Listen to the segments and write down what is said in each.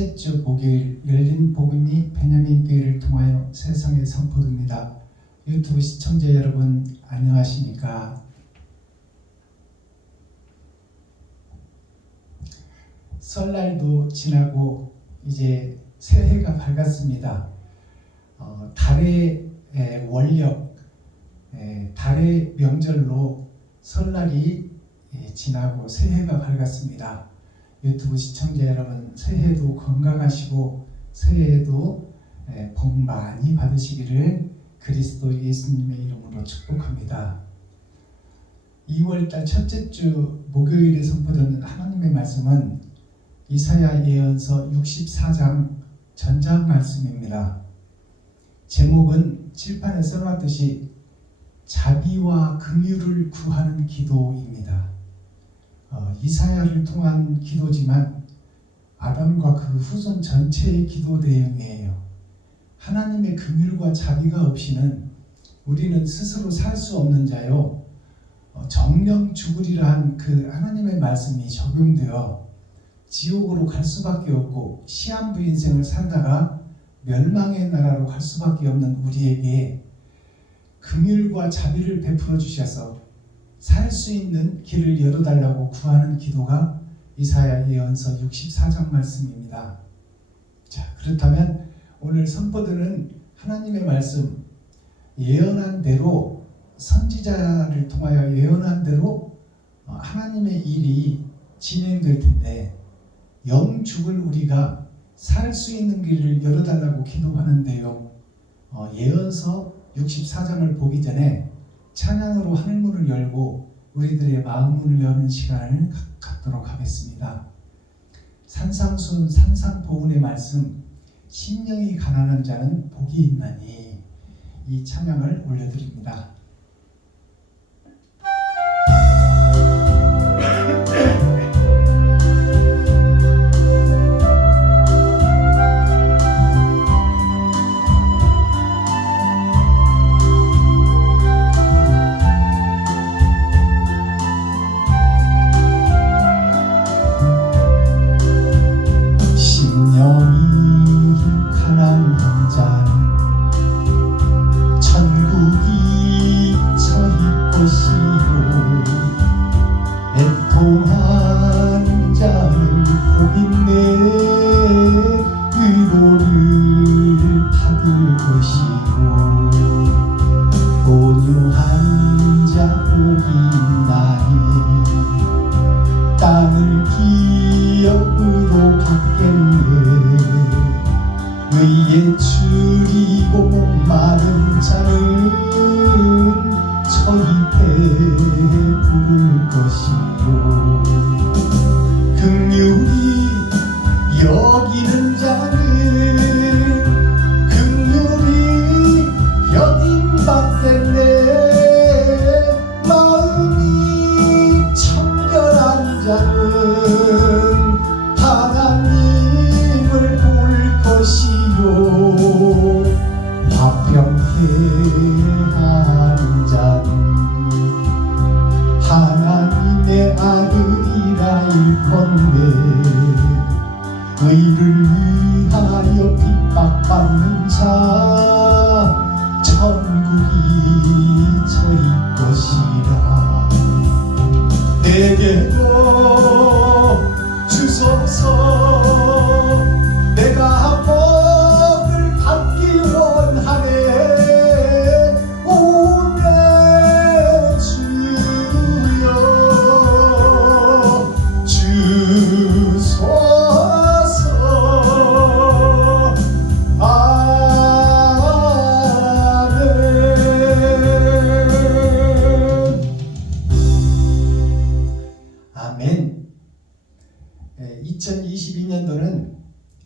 첫째 주 목요일 열린 복음이 베냐민 교회를 통하여 세상에 선포됩니다. 유튜브 시청자 여러분 안녕하십니까? 설날도 지나고 이제 새해가 밝았습니다. 달의 원력, 달의 명절로 설날이 지나고 새해가 밝았습니다. 유튜브 시청자 여러분 새해도 건강하시고 새해에도 복 많이 받으시기를 그리스도 예수님의 이름으로 축복합니다. 2월달 첫째 주 목요일에 선포되는 하나님의 말씀은 이사야 예언서 64장 전장 말씀입니다. 제목은 칠판에 써놨듯이 자비와 긍휼을 구하는 기도입니다. 이사야를 통한 기도지만 아담과 그 후손 전체의 기도 내용이에요. 하나님의 긍휼과 자비가 없이는 우리는 스스로 살 수 없는 자요, 정령 죽으리라 한 그 하나님의 말씀이 적용되어 지옥으로 갈 수밖에 없고 시한부 인생을 살다가 멸망의 나라로 갈 수밖에 없는 우리에게 긍휼과 자비를 베풀어 주셔서 살 수 있는 길을 열어달라고 구하는 기도가 이사야 예언서 64장 말씀입니다. 자, 그렇다면 오늘 선포되는 하나님의 말씀, 예언한 대로, 선지자를 통하여 예언한 대로 하나님의 일이 진행될 텐데, 영 죽을 우리가 살 수 있는 길을 열어달라고 기도하는데요, 예언서 64장을 보기 전에 찬양으로 하늘문을 열고 우리들의 마음문을 여는 시간을 갖도록 하겠습니다. 산상순 산상보훈의 말씀, 심령이 가난한 자는 복이 있나니, 이 찬양을 올려드립니다. 의에 줄이고 목마른 자는 저희 배부를 것이요, 긍휼히 여기는 자는 긍휼히 여김받겠네. 마음이 청결한 자는 하나님을 볼 것이요, 화평케 하는 자는 하나님의 아들이라 일컫네. 의를 위하여 핍박받는 자 천국이 저희 것이라. 내게도 주소서, 내가 복을 받기 원하네. 오 내 주여 주소서. 아멘. 2022년도는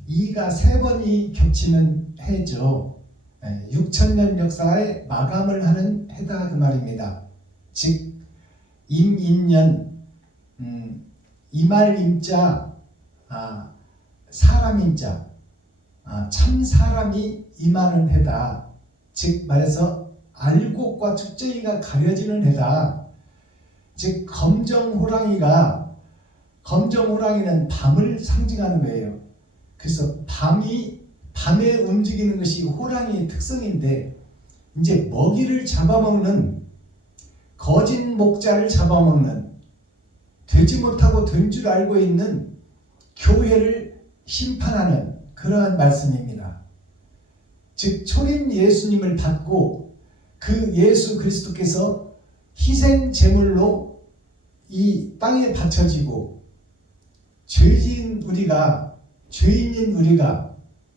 2가 3번이 겹치는 해죠. 6천년 역사의 마감을 하는 해다 그 말입니다. 즉 임인년, 임할 임자, 사람 임자, 참 사람이 임하는 해다. 즉 말해서 알곡과 쭉정이가 가려지는 해다. 즉 검정호랑이는 밤을 상징하는 거예요. 그래서 밤에 움직이는 것이 호랑이의 특성인데, 이제 먹이를 잡아먹는, 거짓 목자를 잡아먹는, 되지 못하고 된 줄 알고 있는 교회를 심판하는 그러한 말씀입니다. 즉 초림 예수님을 받고 그 예수 그리스도께서 희생 제물로 이 땅에 바쳐지고 죄인인 우리가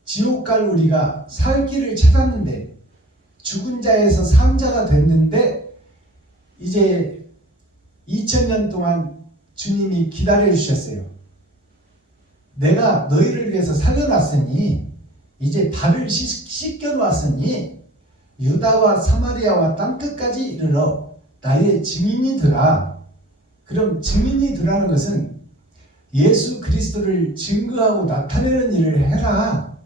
지옥 갈 우리가 살 길을 찾았는데, 죽은 자에서 산 자가 됐는데, 이제 2000년 동안 주님이 기다려 주셨어요. 내가 너희를 위해서 살려놨으니, 이제 발을 씻겨놨으니 유다와 사마리아와 땅끝까지 이르러 나의 증인이 되라. 그럼 증인이 되라는 것은 예수 그리스도를 증거하고 나타내는 일을 해라.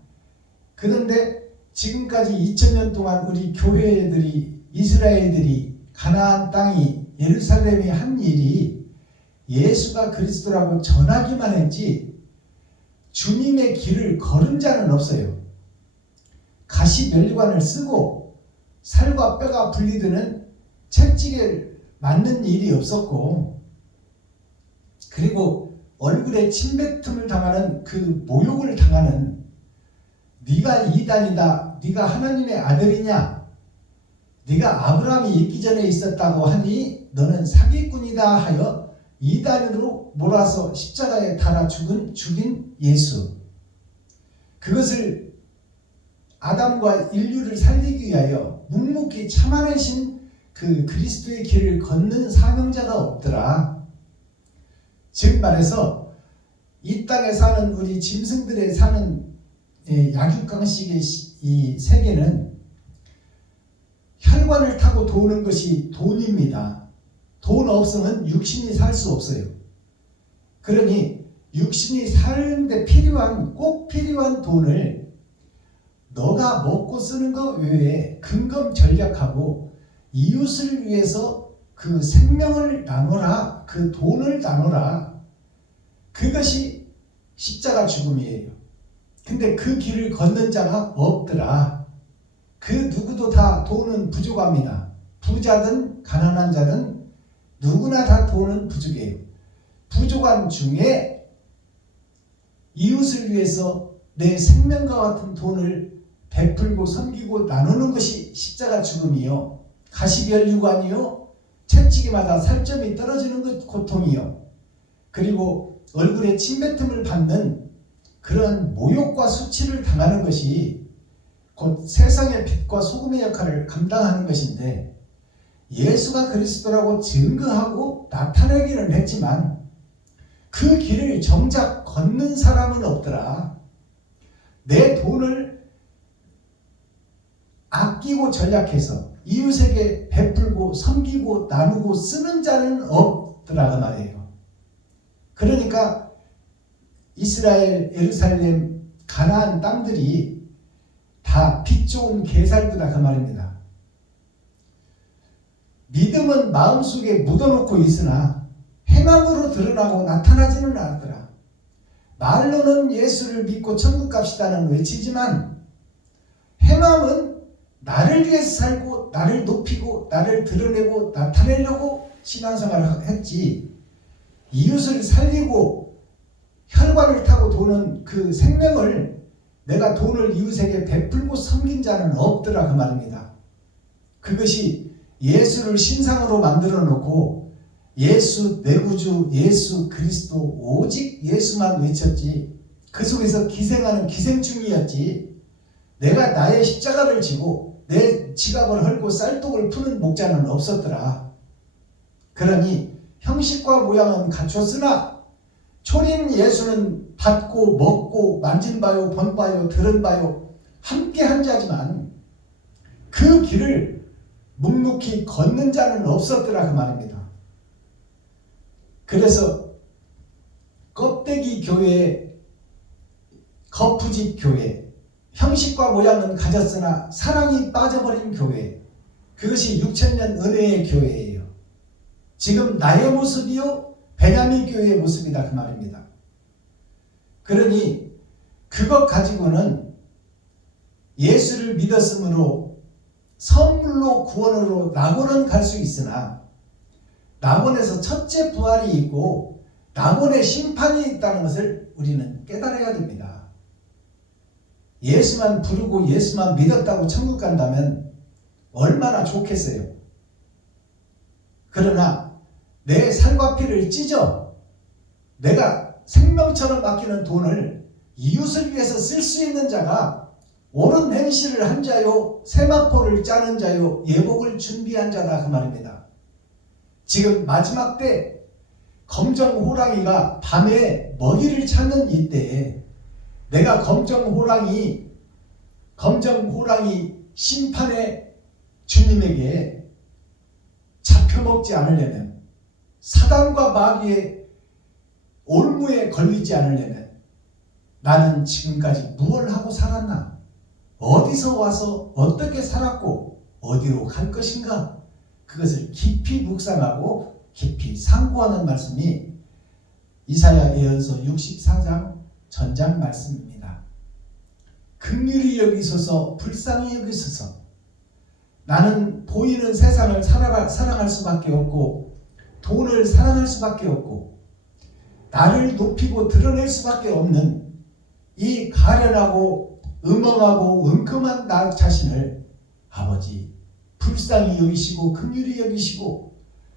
그런데 지금까지 2000년 동안 우리 교회들이, 이스라엘들이, 가나안 땅이, 예루살렘이 한 일이 예수가 그리스도라고 전하기만 했지 주님의 길을 걸은 자는 없어요. 가시면류관을 쓰고 살과 뼈가 분리되는 채찍을 맞는 일이 없었고, 그리고 얼굴에 침뱉음을 당하는 그 모욕을 당하는, 네가 이단이다, 네가 하나님의 아들이냐, 네가 아브라함이 있기 전에 있었다고 하니 너는 사기꾼이다 하여 이단으로 몰아서 십자가에 달아 죽인 예수, 그것을 아담과 인류를 살리기 위하여 묵묵히 참아내신 그 그리스도의 길을 걷는 사명자가 없더라. 즉 말해서 이 땅에 사는 우리 짐승들에 사는 약육강식의 이 세계는 혈관을 타고 도는 것이 돈입니다. 돈 없으면 육신이 살 수 없어요. 그러니 육신이 사는데 꼭 필요한 돈을 너가 먹고 쓰는 것 외에 근검절약하고 이웃을 위해서 그 생명을 나눠라, 그 돈을 나눠라. 그것이 십자가 죽음이에요. 근데 그 길을 걷는 자가 없더라. 그 누구도 다 돈은 부족합니다. 부자든 가난한 자든 누구나 다 돈은 부족해요. 부족한 중에 이웃을 위해서 내 생명과 같은 돈을 베풀고 섬기고 나누는 것이 십자가 죽음이요, 가시면류관이요, 채찍이 맞아 살점이 떨어지는 것 고통이요, 그리고 얼굴에 침뱉음을 받는 그런 모욕과 수치를 당하는 것이 곧 세상의 빛과 소금의 역할을 감당하는 것인데, 예수가 그리스도라고 증거하고 나타내기는 했지만 그 길을 정작 걷는 사람은 없더라. 내 돈을 아끼고 전략해서 이웃에게 베풀고 섬기고 나누고 쓰는 자는 없더라 그 말이에요. 그러니까 이스라엘, 예루살렘, 가나안 땅들이 다 빛 좋은 게살구다 그 말입니다. 믿음은 마음속에 묻어놓고 있으나 행함으로 드러나고 나타나지는 않더라. 말로는 예수를 믿고 천국 갑시다는 외치지만 행함은 나를 위해서 살고 나를 높이고 나를 드러내고 나타내려고 신앙생활을 했지, 이웃을 살리고 혈관을 타고 도는 그 생명을 내가 돈을 이웃에게 베풀고 섬긴 자는 없더라 그 말입니다. 그것이 예수를 신상으로 만들어 놓고 예수 내 구주 예수 그리스도 오직 예수만 외쳤지, 그 속에서 기생하는 기생충이었지, 내가 나의 십자가를 지고 내 지갑을 헐고 쌀독을 푸는 목자는 없었더라. 그러니 형식과 모양은 갖췄으나 초림 예수는 받고 먹고 만진 바요 본 바요 들은 바요 함께 한 자지만 그 길을 묵묵히 걷는 자는 없었더라 그 말입니다. 그래서 껍데기 교회, 거푸집 교회, 형식과 모양은 가졌으나 사랑이 빠져버린 교회, 그것이 6000년 은혜의 교회예요. 지금 나의 모습이요 베냐민 교회의 모습이다 그 말입니다. 그러니 그것 가지고는 예수를 믿었으므로 선물로 구원으로 낙원은 갈 수 있으나 낙원에서 첫째 부활이 있고 낙원의 심판이 있다는 것을 우리는 깨달아야 됩니다. 예수만 부르고 예수만 믿었다고 천국 간다면 얼마나 좋겠어요. 그러나 내 살과 피를 찢어 내가 생명처럼 아끼는 돈을 이웃을 위해서 쓸 수 있는 자가 옳은 행실을 한 자요, 세마포를 짜는 자요, 예복을 준비한 자다 그 말입니다. 지금 마지막 때 검정 호랑이가 밤에 먹이를 찾는 이때에 내가 검정 호랑이 심판의 주님에게 잡혀먹지 않으려면, 사단과 마귀의 올무에 걸리지 않으려면 나는 지금까지 무엇을 하고 살았나? 어디서 와서 어떻게 살았고 어디로 갈 것인가? 그것을 깊이 묵상하고 깊이 상고하는 말씀이 이사야 예언서 64장 전장 말씀입니다. 긍휼히 여기소서, 불쌍히 여기소서. 나는 보이는 세상을 사랑할 수밖에 없고 돈을 사랑할 수밖에 없고 나를 높이고 드러낼 수밖에 없는 이 가련하고 음엉하고 은큼한 나 자신을 아버지 불쌍히 여기시고 긍휼히 여기시고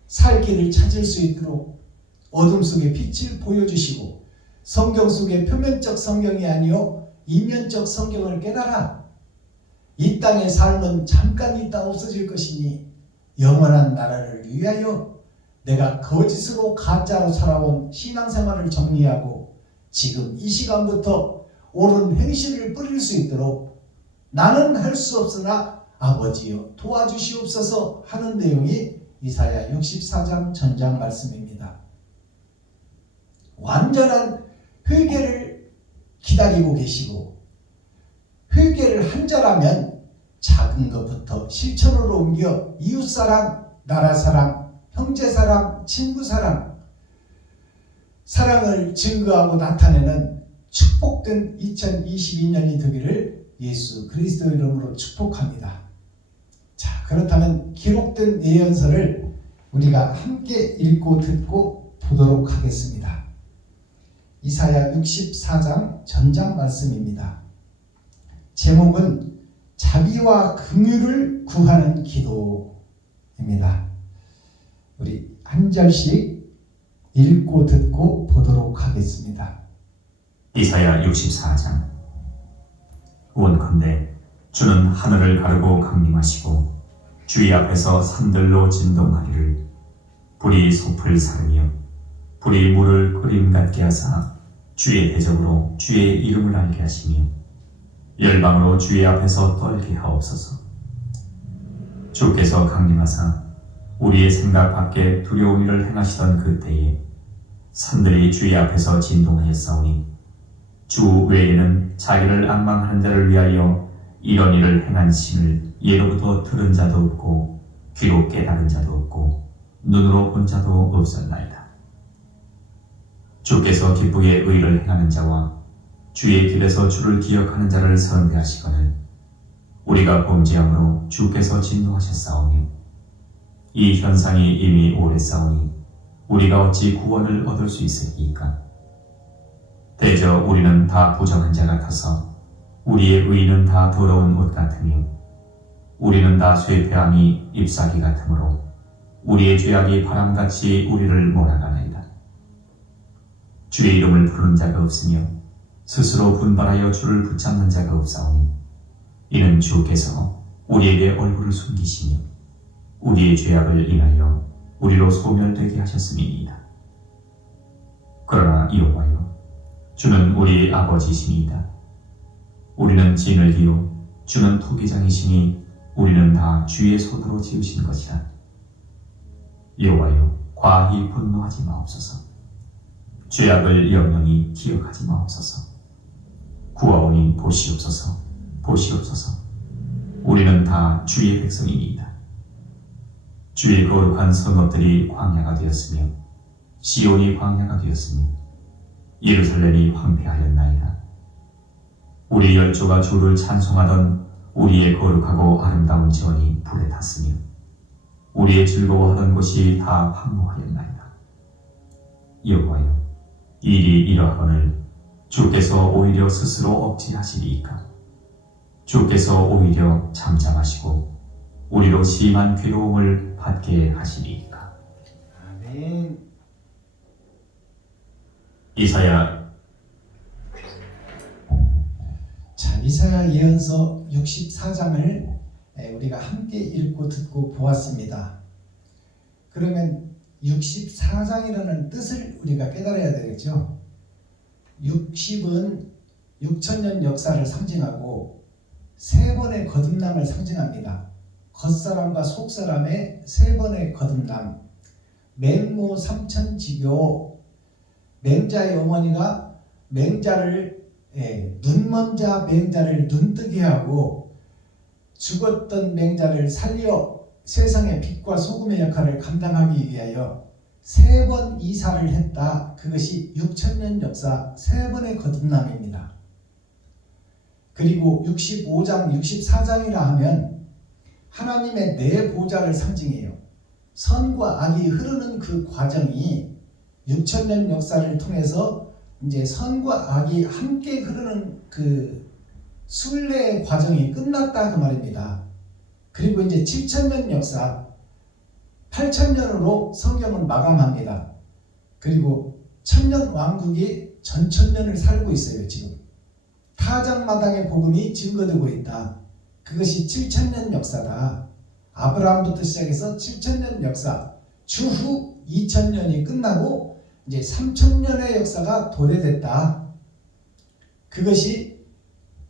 살 길을 찾을 수 있도록 어둠 속에 빛을 보여주시고 성경 속에 표면적 성경이 아니요 이면적 성경을 깨달아. 이 땅의 삶은 잠깐 있다 없어질 것이니 영원한 나라를 위하여 내가 거짓으로 가짜로 살아온 신앙생활을 정리하고 지금 이 시간부터 옳은 행실을 뿌릴 수 있도록 나는 할 수 없으나 아버지여 도와주시옵소서 하는 내용이 이사야 64장 전장 말씀입니다. 완전한 회개를 기다리고 계시고 회개를 한 자라면 작은 것부터 실천으로 옮겨 이웃사랑, 나라사랑, 형제사랑, 친구사랑 사랑을 증거하고 나타내는 축복된 2022년이 되기를 예수 그리스도 이름으로 축복합니다. 자, 그렇다면 기록된 예언서를 우리가 함께 읽고 듣고 보도록 하겠습니다. 이사야 64장 전장 말씀입니다. 제목은 자비와 긍휼을 구하는 기도입니다. 우리 한 절씩 읽고 듣고 보도록 하겠습니다. 이사야 64장. 원컨대 주는 하늘을 가르고 강림하시고 주의 앞에서 산들로 진동하기를 불이 숲을 사르며 불이 물을 그림 같게 하사 주의 대적으로 주의 이름을 알게 하시며 열방으로 주의 앞에서 떨게 하옵소서. 주께서 강림하사 우리의 생각 밖에 두려운 일을 행하시던 그때에 산들이 주의 앞에서 진동하였사오니 주 외에는 자기를 앙망하는 자를 위하여 이런 일을 행한 신을 예로부터 들은 자도 없고 귀로 깨달은 자도 없고 눈으로 본 자도 없었나이다. 주께서 기쁘게 의를 행하는 자와 주의 길에서 주를 기억하는 자를 선대하시거늘 우리가 범죄함으로 주께서 진노하셨사오며 이 현상이 이미 오래싸우니 우리가 어찌 구원을 얻을 수 있으리이까? 대저 우리는 다 부정한 자 같아서 우리의 의는 다 더러운 옷 같으며 우리는 다 쇠폐함이 잎사귀 같으므로 우리의 죄악이 바람같이 우리를 몰아가나이다. 주의 이름을 부르는 자가 없으며 스스로 분발하여 주를 붙잡는 자가 없사오니 이는 주께서 우리에게 얼굴을 숨기시며 우리의 죄악을 인하여 우리로 소멸되게 하셨음이니이다. 그러나 여호와여, 주는 우리 아버지시니이다. 우리는 진을기요 주는 토기장이시니 우리는 다 주의 손으로 지으신 것이라. 여호와여, 과히 분노하지 마옵소서. 죄악을 영영히 기억하지 마옵소서. 구하오니 보시옵소서, 보시옵소서. 우리는 다 주의 백성이니이다. 주의 거룩한 성읍들이 광야가 되었으며 시온이 광야가 되었으며 예루살렘이 황폐하였나이다. 우리 열조가 주를 찬송하던 우리의 거룩하고 아름다운 전이 불에 탔으며 우리의 즐거워하던 곳이 다 황무하였나이다. 여호와여, 일이 이러하거늘 주께서 오히려 스스로 억제하시리이까? 주께서 오히려 잠잠하시고 우리로 심한 괴로움을 받게 하시리이까? 아멘. 이사야 자, 이사야 예언서 64장을 우리가 함께 읽고 듣고 보았습니다. 그러면 64장이라는 뜻을 우리가 깨달아야 되겠죠. 60은 6천년 역사를 상징하고 세 번의 거듭남을 상징합니다. 겉사람과 속사람의 세 번의 거듭남. 맹모 삼천지교, 맹자의 어머니가 맹자를 눈먼 자 맹자를 눈뜨게 하고 죽었던 맹자를 살려 세상의 빛과 소금의 역할을 감당하기 위하여 세 번 이사를 했다. 그것이 6천년 역사 세 번의 거듭남입니다. 그리고 65장, 64장이라 하면 하나님의 네 보좌를 상징해요. 선과 악이 흐르는 그 과정이 6천년 역사를 통해서 이제 선과 악이 함께 흐르는 그 순례의 과정이 끝났다 그 말입니다. 그리고 이제 7천년 역사 8천년으로 성경은 마감합니다. 그리고 천년 왕국이 전천년을 살고 있어요. 지금 타작마당의 복음이 증거되고 있다. 그것이 7천년 역사다. 아브라함부터 시작해서 7천년 역사 주후 2000년이 끝나고 이제 3000년의 역사가 도래됐다. 그것이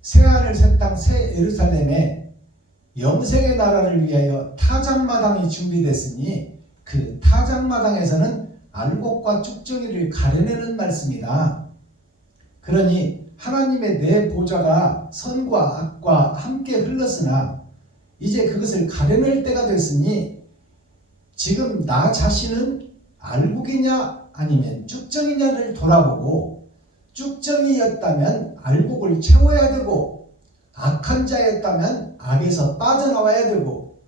새하늘 새 땅 새 예루살렘에 영생의 나라를 위하여 타작마당이 준비됐으니 그 타작마당에서는 알곡과 쭉정이를 가려내는 말씀이다. 그러니 하나님의 네 보좌가 선과 악과 함께 흘렀으나 이제 그것을 가려낼 때가 됐으니 지금 나 자신은 알곡이냐 아니면 쭉정이냐를 돌아보고 쭉정이였다면 알곡을 채워야 되고 악한 자였다면 악에서 빠져나와야 되고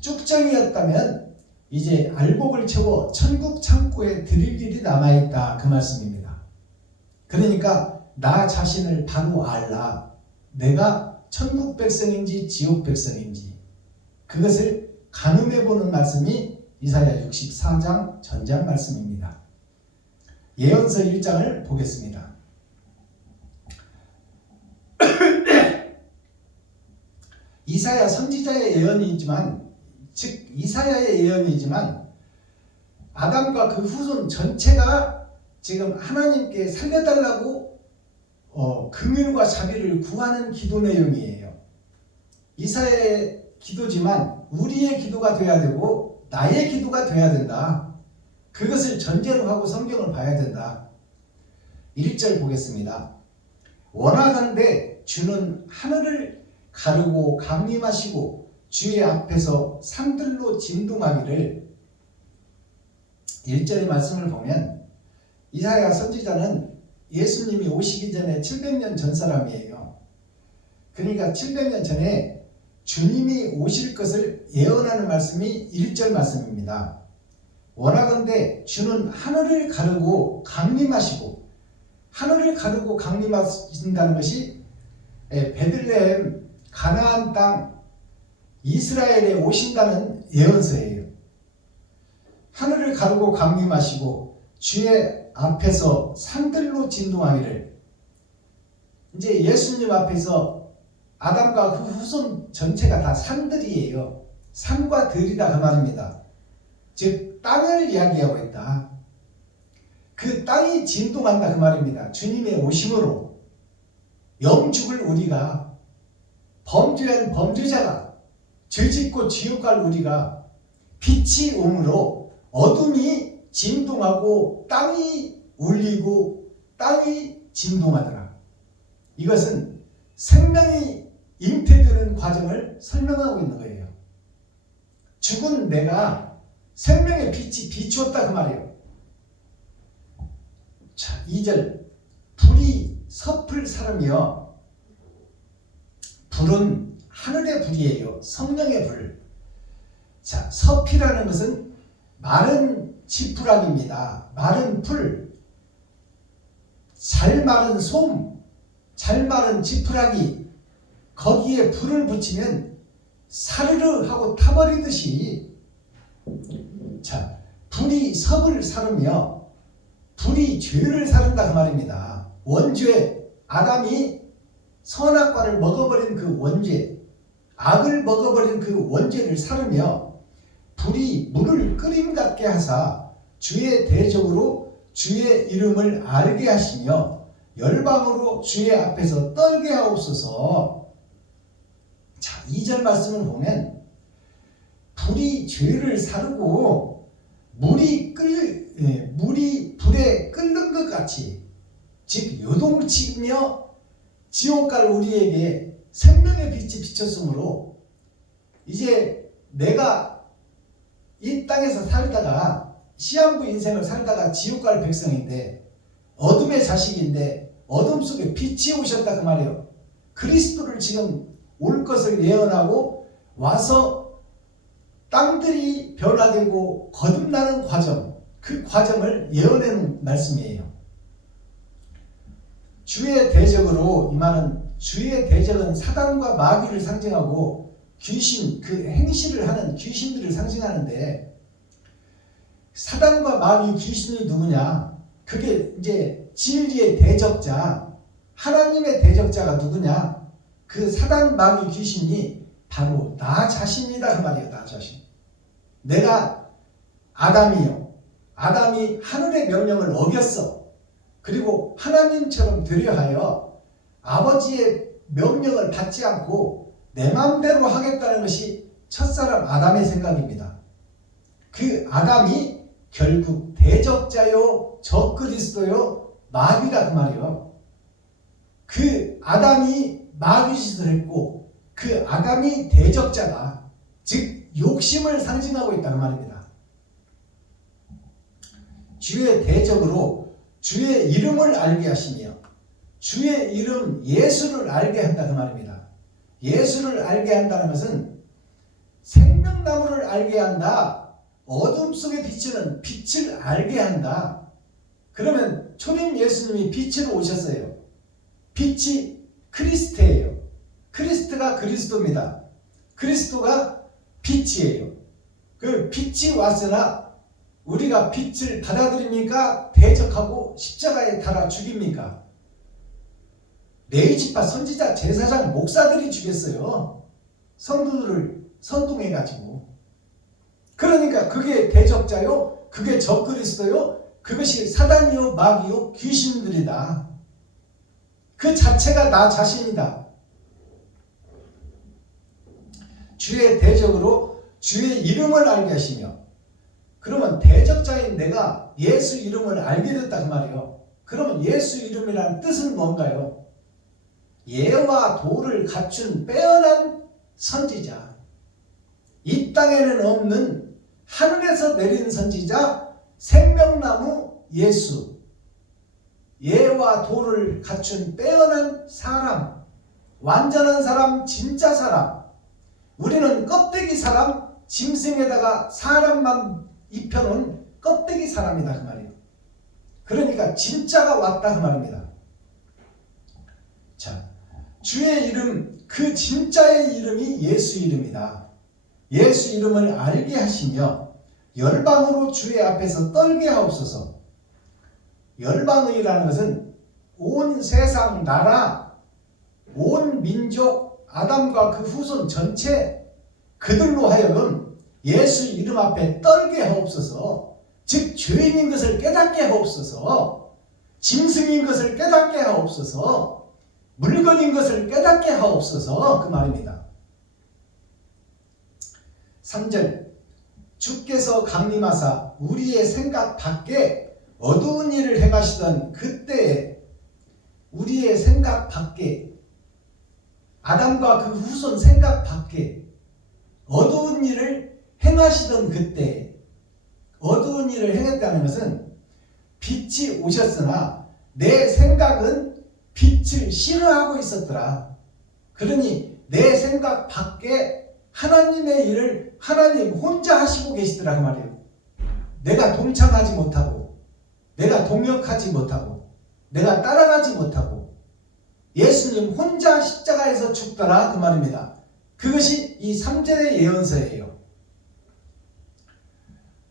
쭉정이였다면 이제 알곡을 채워 천국 창고에 드릴 일이 남아있다 그 말씀입니다. 그러니까 나 자신을 바로 알라. 내가 천국 백성인지 지옥 백성인지 그것을 가늠해 보는 말씀이 이사야 64장 전장 말씀입니다. 예언서 1장을 보겠습니다. 이사야 선지자의 예언이지만 즉 이사야의 예언이지만 아담과 그 후손 전체가 지금 하나님께 살려달라고 긍휼과 자비를 구하는 기도 내용이에요. 이사야의 기도지만 우리의 기도가 돼야 되고 나의 기도가 돼야 된다. 그것을 전제로 하고 성경을 봐야 된다. 1절 보겠습니다. 원하건대 주는 하늘을 가르고 강림하시고 주의 앞에서 산들로 진동하기를. 1절의 말씀을 보면 이사야 선지자는 예수님이 오시기 전에 700년 전 사람이에요. 그러니까 700년 전에 주님이 오실 것을 예언하는 말씀이 1절 말씀입니다. 원하건대 주는 하늘을 가르고 강림하시고, 하늘을 가르고 강림하신다는 것이 베들레헴 가나안 땅 이스라엘에 오신다는 예언서예요. 하늘을 가르고 강림하시고 주의 앞에서 산들로 진동하기를. 이제 예수님 앞에서 아담과 그 후손 전체가 다 산들이에요. 산과 들이다 그 말입니다. 즉 땅을 이야기하고 있다. 그 땅이 진동한다 그 말입니다. 주님의 오심으로 영죽을 우리가, 범죄한 범죄자가, 죄짓고 지옥 갈 우리가 빛이 옴으로 어둠이 진동하고 땅이 울리고 땅이 진동하더라. 이것은 생명이 잉태되는 과정을 설명하고 있는 거예요. 죽은 내가 생명의 빛이 비추었다 그 말이에요. 자, 2절 불이 섭을 사람이여 불은 하늘의 불이에요. 성령의 불. 자, 서피라는 것은 마른 지푸라기입니다. 마른 풀, 잘 마른 솜, 잘 마른 지푸라기, 거기에 불을 붙이면 사르르 하고 타버리듯이, 자, 불이 섭을 사르며 불이 죄를 사른다 그 말입니다. 원죄, 아담이 선악과를 먹어버린 그 원죄, 악을 먹어버린 그 원죄를 사르며 불이 물을 끓임 같게 하사 주의 대적으로 주의 이름을 알게 하시며 열방으로 주의 앞에서 떨게 하옵소서. 자, 2절 말씀을 보면 불이 죄를 사르고 물이 불에 끓는 것 같이, 즉 요동치며 지옥 갈 우리에게 생명의 빛이 비쳤으므로 이제 내가 이 땅에서 살다가 시한부 인생을 살다가 지옥 갈 백성인데, 어둠의 자식인데 어둠 속에 빛이 오셨다 그 말이에요. 그리스도를 지금 올 것을 예언하고 와서 땅들이 변화되고 거듭나는 과정, 그 과정을 예언하는 말씀이에요. 주의 대적으로, 이 말은 주의 대적은 사단과 마귀를 상징하고 귀신, 그 행실을 하는 귀신들을 상징하는데, 사단과 마귀 귀신이 누구냐? 그게 이제 진리의 대적자, 하나님의 대적자가 누구냐? 그 사단 마귀 귀신이 바로 나 자신이다 그 말이에요. 나 자신. 내가 아담이요. 아담이 하늘의 명령을 어겼어. 그리고 하나님처럼 되려하여 아버지의 명령을 받지 않고 내 마음대로 하겠다는 것이 첫사람 아담의 생각입니다. 그 아담이 결국 대적자요, 적그리스도요, 마귀다 그 말이에요. 그 아담이 마귀짓을 했고 그 아담이 대적자다. 즉 욕심을 상징하고 있다는 말입니다. 주의 대적으로 주의 이름을 알게 하시며 주의 이름 예수를 알게 한다 그 말입니다. 예수를 알게 한다는 것은 생명나무를 알게 한다. 어둠 속에 비치는 빛을 알게 한다. 그러면 초림 예수님이 빛으로 오셨어요. 빛이 크리스트예요. 크리스트가 그리스도입니다. 그리스도가 빛이에요. 그 빛이 왔으나 우리가 빛을 받아들입니까? 대적하고 십자가에 달아 죽입니까? 레위지파 선지자, 제사장, 목사들이 죽였어요. 성도들을 선동해가지고. 그러니까 그게 대적자요, 그게 적그리스도요, 그것이 사단이요, 마귀요, 귀신들이다. 그 자체가 나 자신이다. 주의 대적으로 주의 이름을 알게 하시며, 그러면 대적자인 내가 예수 이름을 알게 됐다 그 말이에요. 그러면 예수 이름이라는 뜻은 뭔가요? 예와 도를 갖춘 빼어난 선지자, 이 땅에는 없는 하늘에서 내린 선지자, 생명나무 예수, 예와 도를 갖춘 빼어난 사람, 완전한 사람, 진짜 사람. 우리는 껍데기 사람, 짐승에다가 사람만 입혀놓은 껍데기 사람이다 그 말이에요. 그러니까 진짜가 왔다 그 말입니다. 자, 주의 이름, 그 진짜의 이름이 예수 이름이다. 예수 이름을 알게 하시며 열방으로 주의 앞에서 떨게 하옵소서. 열방의라는 것은 온 세상 나라, 온 민족, 아담과 그 후손 전체, 그들로 하여금 예수 이름 앞에 떨게 하옵소서. 즉 죄인인 것을 깨닫게 하옵소서. 짐승인 것을 깨닫게 하옵소서. 물건인 것을 깨닫게 하옵소서. 그 말입니다. 3절, 주께서 강림하사 우리의 생각 밖에 어두운 일을 행하시던 그때에, 우리의 생각 밖에, 아담과 그 후손 생각 밖에 어두운 일을 행하시던 그때, 어두운 일을 행했다는 것은 빛이 오셨으나 내 생각은 빛을 싫어하고 있었더라. 그러니 내 생각 밖에 하나님의 일을 하나님 혼자 하시고 계시더라 그 말이에요. 내가 동참하지 못하고, 내가 동역하지 못하고, 내가 따라가지 못하고, 예수님 혼자 십자가에서 죽더라 그 말입니다. 그것이 이 3절의 예언서예요.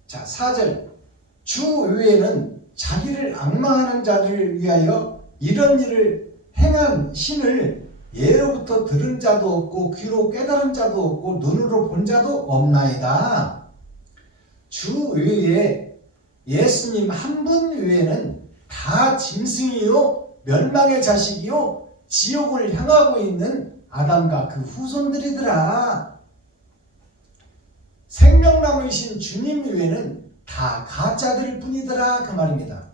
자, 4절. 주 외에는 자기를 앙망하는 자를 위하여 이런 일을 행한 신을 예로부터 들은 자도 없고 귀로 깨달은 자도 없고 눈으로 본 자도 없나이다. 주 외에 예수님 한 분 외에는 다 짐승이요 멸망의 자식이요 지옥을 향하고 있는 아담과 그 후손들이더라. 생명나무이신 주님 외에는 다 가짜들 뿐이더라 그 말입니다.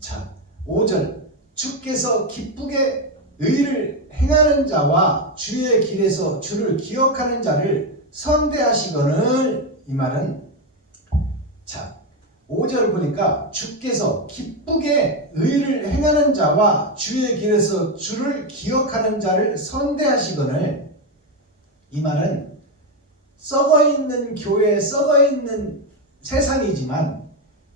자, 5절. 주께서 기쁘게 의를 행하는 자와 주의 길에서 주를 기억하는 자를 선대하시거늘. 이 말은, 자, 5절 보니까 주께서 기쁘게 의를 행하는 자와 주의 길에서 주를 기억하는 자를 선대하시거늘. 이 말은 썩어있는 교회, 썩어있는 세상이지만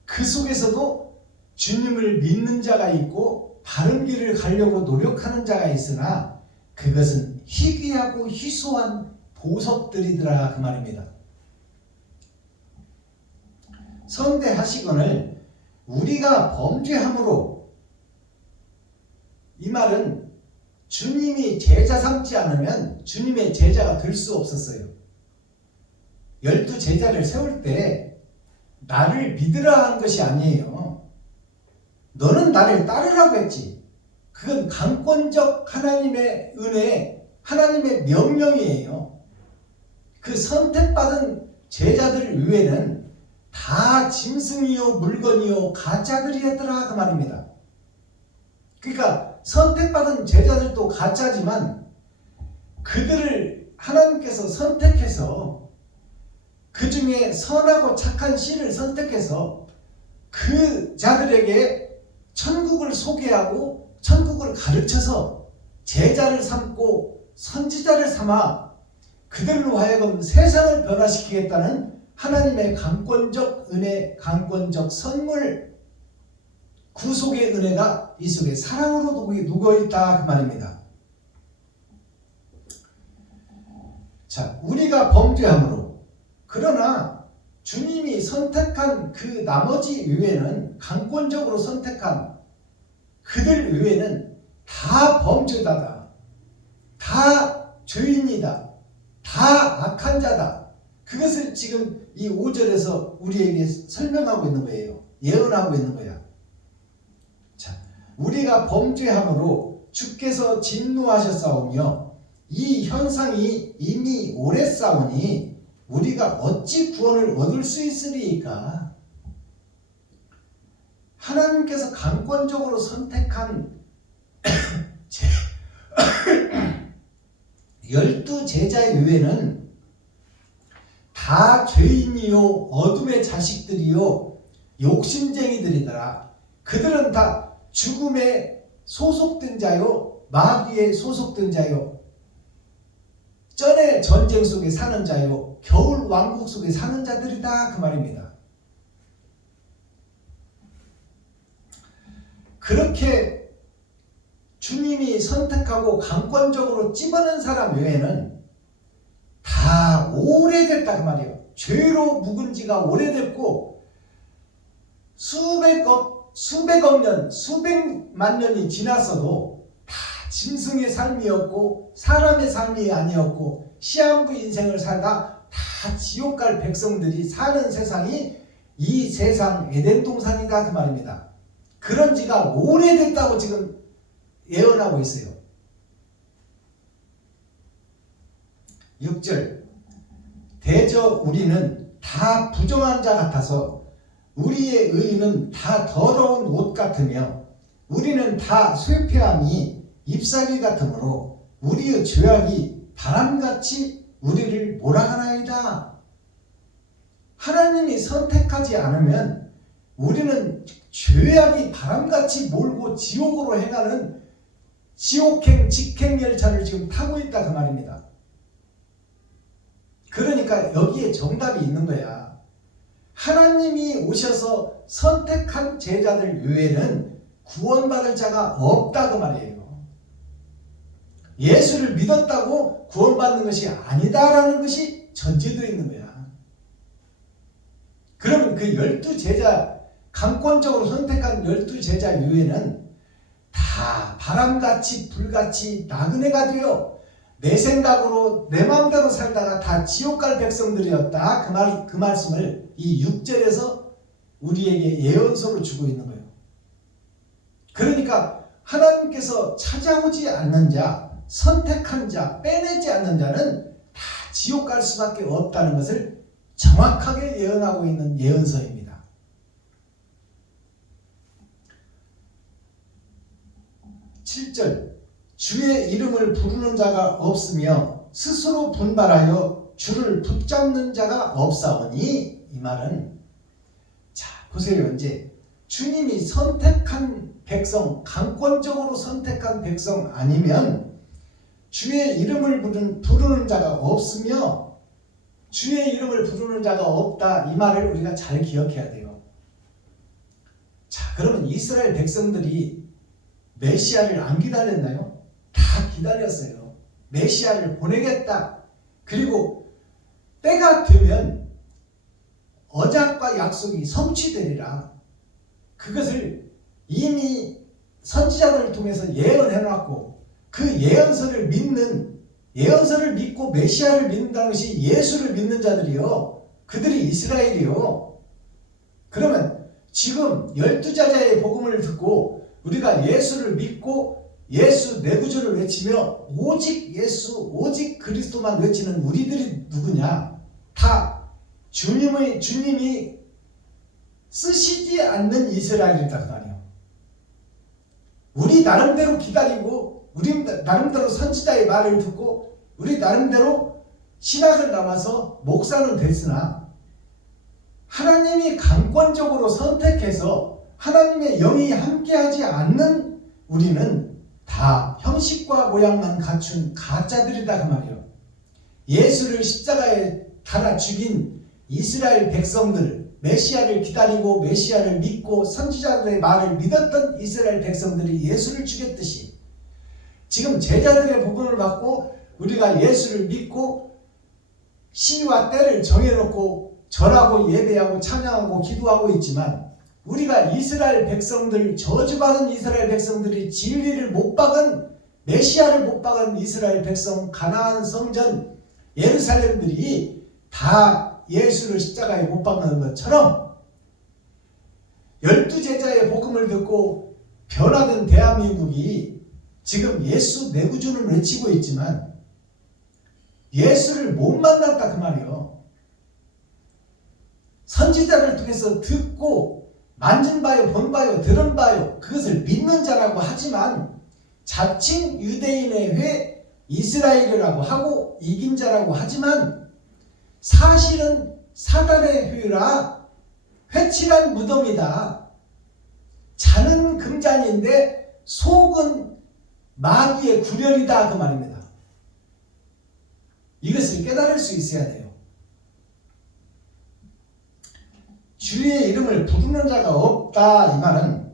그 속에서도 주님을 믿는 자가 있고 바른 길을 가려고 노력하는 자가 있으나 그것은 희귀하고 희소한 보석들이더라 그 말입니다. 선대하시거늘 우리가 범죄함으로, 이 말은 주님이 제자 삼지 않으면 주님의 제자가 될 수 없었어요. 12제자를 세울 때 나를 믿으라 한 것이 아니에요. 너는 나를 따르라고 했지. 그건 강권적 하나님의 은혜, 하나님의 명령이에요. 그 선택받은 제자들 외에는 다 짐승이요 물건이요 가짜들이었더라 그 말입니다. 그러니까 선택받은 제자들도 가짜지만 그들을 하나님께서 선택해서 그 중에 선하고 착한 씨를 선택해서 그 자들에게 천국을 소개하고 천국을 가르쳐서 제자를 삼고 선지자를 삼아 그들로 하여금 세상을 변화시키겠다는 하나님의 강권적 은혜, 강권적 선물, 구속의 은혜가 이 속에 사랑으로 누워있다 그 말입니다. 자, 우리가 범죄함으로, 그러나 주님이 선택한 그 나머지 외에는, 강권적으로 선택한 그들 외에는 다 범죄자다, 다 죄인이다, 다 악한 자다. 그것을 지금 이 5절에서 우리에게 설명하고 있는 거예요. 예언하고 있는 거야. 자, 우리가 범죄함으로 주께서 진노하셨사오며 이 현상이 이미 오래 싸우니 우리가 어찌 구원을 얻을 수 있으리이까. 하나님께서 강권적으로 선택한 12제자 외에는 다 죄인이요 어둠의 자식들이요 욕심쟁이들이더라. 그들은 다 죽음에 소속된 자요 마귀에 소속된 자요 전의 전쟁 속에 사는 자요 겨울 왕국 속에 사는 자들이다 그 말입니다. 그렇게 주님이 선택하고 강권적으로 찝어낸 사람 외에는 다 오래됐다 그 말이에요. 죄로 묵은 지가 오래됐고 수백억 년, 수백만 년이 지났어도 다 짐승의 삶이었고 사람의 삶이 아니었고 시한부 인생을 살다 다 지옥 갈 백성들이 사는 세상이 이 세상 에덴 동산이다 그 말입니다. 그런 지가 오래됐다고 지금 예언하고 있어요. 6절. 대저 우리는 다 부정한 자 같아서 우리의 의는 다 더러운 옷 같으며 우리는 다 쇠폐함이 잎사귀 같으므로 우리의 죄악이 바람같이 우리를 몰아가나이다. 하나님이 선택하지 않으면 우리는 죄악이 바람같이 몰고 지옥으로 행하는 지옥행 직행 열차를 지금 타고 있다 그 말입니다. 그러니까 여기에 정답이 있는 거야. 하나님이 오셔서 선택한 제자들 외에는 구원받을 자가 없다 그 말이에요. 예수를 믿었다고 구원받는 것이 아니다라는 것이 전제되어 있는 거야. 그러면 그 12제자, 강권적으로 선택한 12제자 외에는 다 바람같이 불같이 나그네가 되어 내 생각으로 내 마음대로 살다가 다 지옥 갈 백성들이었다. 그 말씀을 이 6절에서 우리에게 예언서로 주고 있는 거예요. 그러니까 하나님께서 찾아오지 않는 자, 선택한 자, 빼내지 않는 자는 다 지옥 갈 수밖에 없다는 것을 정확하게 예언하고 있는 예언서입니다. 7절 주의 이름을 부르는 자가 없으며 스스로 분발하여 주를 붙잡는 자가 없사오니, 이 말은 자 보세요. 이제 주님이 선택한 백성, 강권적으로 선택한 백성 아니면 주의 이름을 부르는 자가 없으며 주의 이름을 부르는 자가 없다, 이 말을 우리가 잘 기억해야 돼요. 자 그러면 이스라엘 백성들이 메시아를 안 기다렸나요? 다 기다렸어요. 메시아를 보내겠다. 그리고 때가 되면 언약과 약속이 성취되리라. 그것을 이미 선지자들을 통해서 예언해놨고, 그 예언서를 믿고 메시아를 믿는다는 것이 예수를 믿는 자들이요, 그들이 이스라엘이요. 그러면 지금 12제자의 복음을 듣고 우리가 예수를 믿고 예수 내 구주를 외치며 오직 예수, 오직 그리스도만 외치는 우리들이 누구냐? 다 주님이 쓰시지 않는 이스라엘이다 그 말이에요. 우리 나름대로 기다리고, 우리 나름대로 선지자의 말을 듣고, 우리 나름대로 신학을 나와서 목사는 됐으나 하나님이 강권적으로 선택해서 하나님의 영이 함께하지 않는 우리는 다 형식과 모양만 갖춘 가짜들이다 그 말이에요. 예수를 십자가에 달아 죽인 이스라엘 백성들, 메시아를 기다리고 메시아를 믿고 선지자들의 말을 믿었던 이스라엘 백성들이 예수를 죽였듯이, 지금 제자들의 복음을 받고 우리가 예수를 믿고 시와 때를 정해놓고 절하고 예배하고 찬양하고 기도하고 있지만, 우리가 이스라엘 백성들, 저주받은 이스라엘 백성들이 진리를 못 박은, 메시아를 못 박은 이스라엘 백성, 가나안 성전 예루살렘들이 다 예수를 십자가에 못 박는 것처럼 12제자의 복음을 듣고 변화된 대한민국이 지금 예수 내 구주를 외치고 있지만 예수를 못 만났다 그 말이에요. 선지자를 통해서 듣고 만진 바요, 본 바요, 들은 바요, 그것을 믿는 자라고 하지만 자칭 유대인의 회 이스라엘이라고 하고 이긴 자라고 하지만 사실은 사단의 회라 회칠한 무덤이다. 자는 금잔인데 속은 마귀의 구렬이다 그 말입니다. 이것을 깨달을 수 있어야 돼요. 주의 이름을 부르는 자가 없다, 이 말은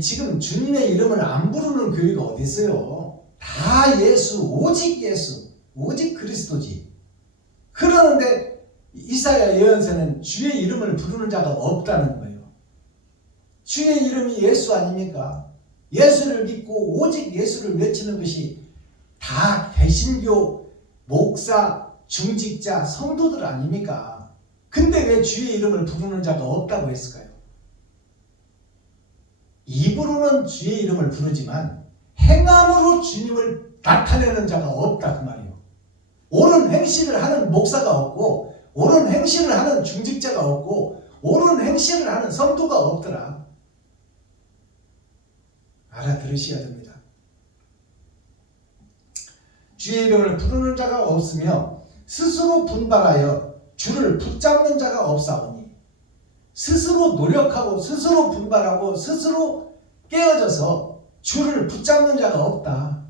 지금 주님의 이름을 안 부르는 교회가 어디 있어요? 다 예수, 오직 그리스도지. 그러는데 이사야 예언서는 주의 이름을 부르는 자가 없다는 거예요. 주의 이름이 예수 아닙니까? 예수를 믿고 오직 예수를 외치는 것이 다 개신교, 목사, 중직자, 성도들 아닙니까? 근데 왜 주의 이름을 부르는 자가 없다고 했을까요? 입으로는 주의 이름을 부르지만 행함으로 주님을 나타내는 자가 없다 그 말이에요. 옳은 행실을 하는 목사가 없고, 옳은 행실을 하는 중직자가 없고, 옳은 행실을 하는 성도가 없더라. 알아들으셔야 됩니다. 주의 이름을 부르는 자가 없으며 스스로 분발하여 주를 붙잡는 자가 없사오니, 스스로 노력하고 스스로 분발하고 스스로 깨어져서 주를 붙잡는 자가 없다.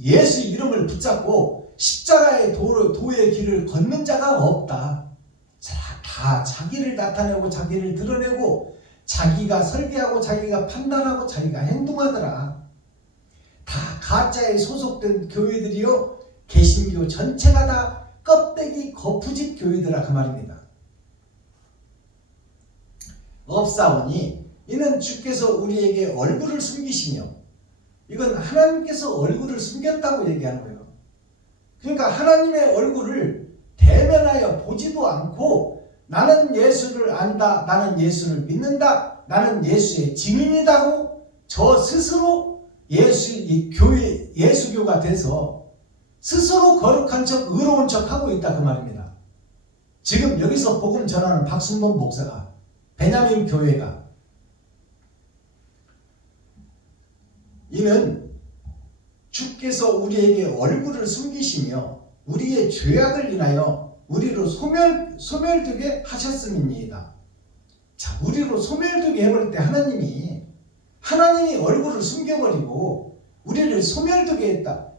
예수 이름을 붙잡고 십자가의 도의 길을 걷는 자가 없다. 다 자기를 나타내고 자기를 드러내고 자기가 설계하고 자기가 판단하고 자기가 행동하더라. 다 가짜에 소속된 교회들이요, 개신교 전체가 다 껍데기 거푸집 교회더라 그 말입니다. 없사오니 이는 주께서 우리에게 얼굴을 숨기시며, 이건 하나님께서 얼굴을 숨겼다고 얘기하는 거예요. 그러니까 하나님의 얼굴을 대면하여 보지도 않고 나는 예수를 안다, 나는 예수를 믿는다, 나는 예수의 증인이다고 저 스스로 예수교가 돼서 스스로 거룩한 척 의로운 척 하고 있다 그 말입니다. 지금 여기서 복음 전하는 박순범 목사가, 베냐민 교회가, 이는 주께서 우리에게 얼굴을 숨기시며 우리의 죄악을 인하여 우리로 소멸되게 하셨음입니다. 자, 우리로 소멸되게 해버릴 때 하나님이 얼굴을 숨겨버리고 우리를 소멸되게 했다.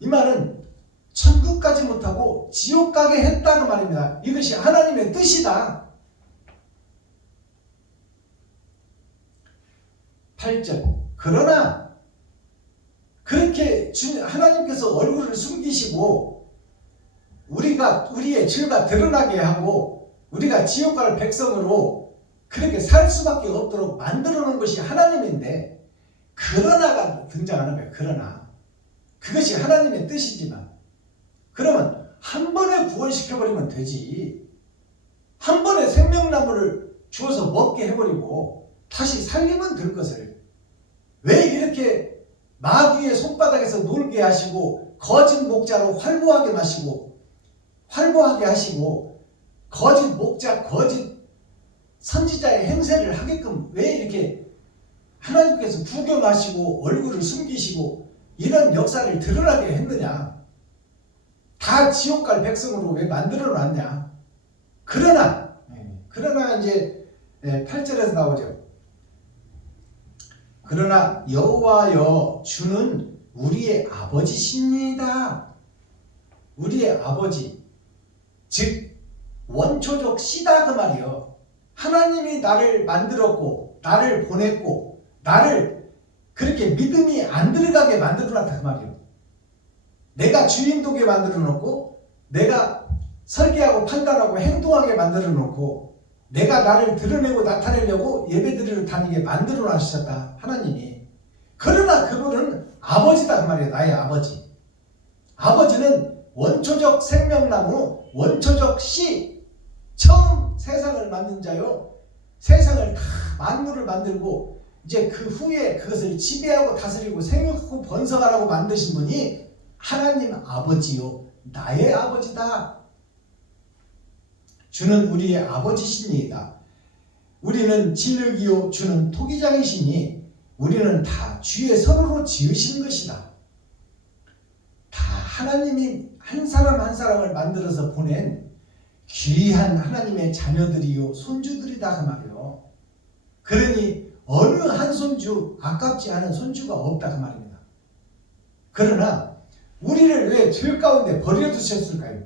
이 말은 천국 가지 못하고 지옥 가게 했다는 말입니다. 이것이 하나님의 뜻이다. 8절. 그러나 그렇게 하나님께서 얼굴을 숨기시고 우리의 죄가 드러나게 하고 우리가 지옥 갈 백성으로 그렇게 살 수밖에 없도록 만들어 놓은 것이 하나님인데, 그러나가 등장하는 거예요. 그러나 그것이 하나님의 뜻이지만, 그러면 한 번에 구원시켜버리면 되지, 한 번에 생명나무를 주어서 먹게 해버리고 다시 살리면 될 것을 왜 이렇게 마귀의 손바닥에서 놀게 하시고 거짓 목자로 활보하게 하시고 거짓 목자, 거짓 선지자의 행세를 하게끔 왜 이렇게 하나님께서 구경하시고 얼굴을 숨기시고 이런 역사를 드러나게 했느냐? 다 지옥 갈 백성으로 왜 만들어 놨냐? 그러나 이제 8절에서 나오죠. 그러나 여호와여 주는 우리의 아버지십니다. 우리의 아버지, 즉 원초적 씨다 그 말이요. 하나님이 나를 만들었고 나를 보냈고 나를 그렇게 믿음이 안 들어가게 만들어놨다 그 말이요. 내가 주인 되게 만들어놓고 내가 설계하고 판단하고 행동하게 만들어놓고 내가 나를 드러내고 나타내려고 예배드리러 다니게 만들어놨었다 하나님이. 그러나 그분은 아버지다 그 말이에요. 나의 아버지. 아버지는 원초적 생명나무, 원초적 씨, 처음 세상을 만든 자요. 세상을 다 만물을 만들고 이제 그 후에 그것을 지배하고 다스리고 생육하고 번성하라고 만드신 분이 하나님 아버지요, 나의 아버지다. 주는 우리의 아버지시니이다. 우리는 진흙이요 주는 토기장이시니 우리는 다 주의 손으로 지으신 것이다. 다 하나님이 한 사람 한 사람을 만들어서 보낸 귀한 하나님의 자녀들이요 손주들이다 그 말이요. 그러니 어느 한 손주 아깝지 않은 손주가 없다 그 말입니다. 그러나 우리를 왜 죄 가운데 버려두셨을까요?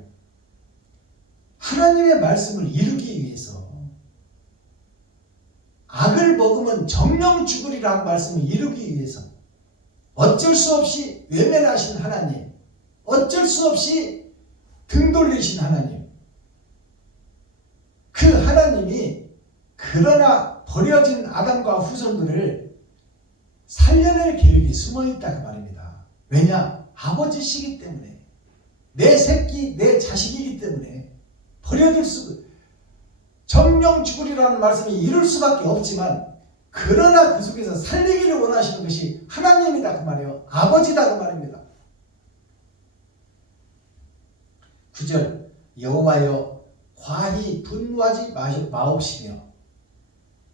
하나님의 말씀을 이루기 위해서. 악을 먹으면 정령 죽으리라는 말씀을 이루기 위해서 어쩔 수 없이 외면하신 하나님, 어쩔 수 없이 등 돌리신 하나님, 그 하나님이 그러나 버려진 아담과 후손들을 살려낼 계획이 숨어있다 그 말입니다. 왜냐? 아버지시기 때문에, 내 새끼, 내 자식이기 때문에 버려둘 정령 죽으리라는 말씀이 이룰 수밖에 없지만, 그러나 그 속에서 살리기를 원하시는 것이 하나님이다 그 말이에요. 아버지다 그 말입니다. 9절 여호와여 과히 분노하지 마옵시며.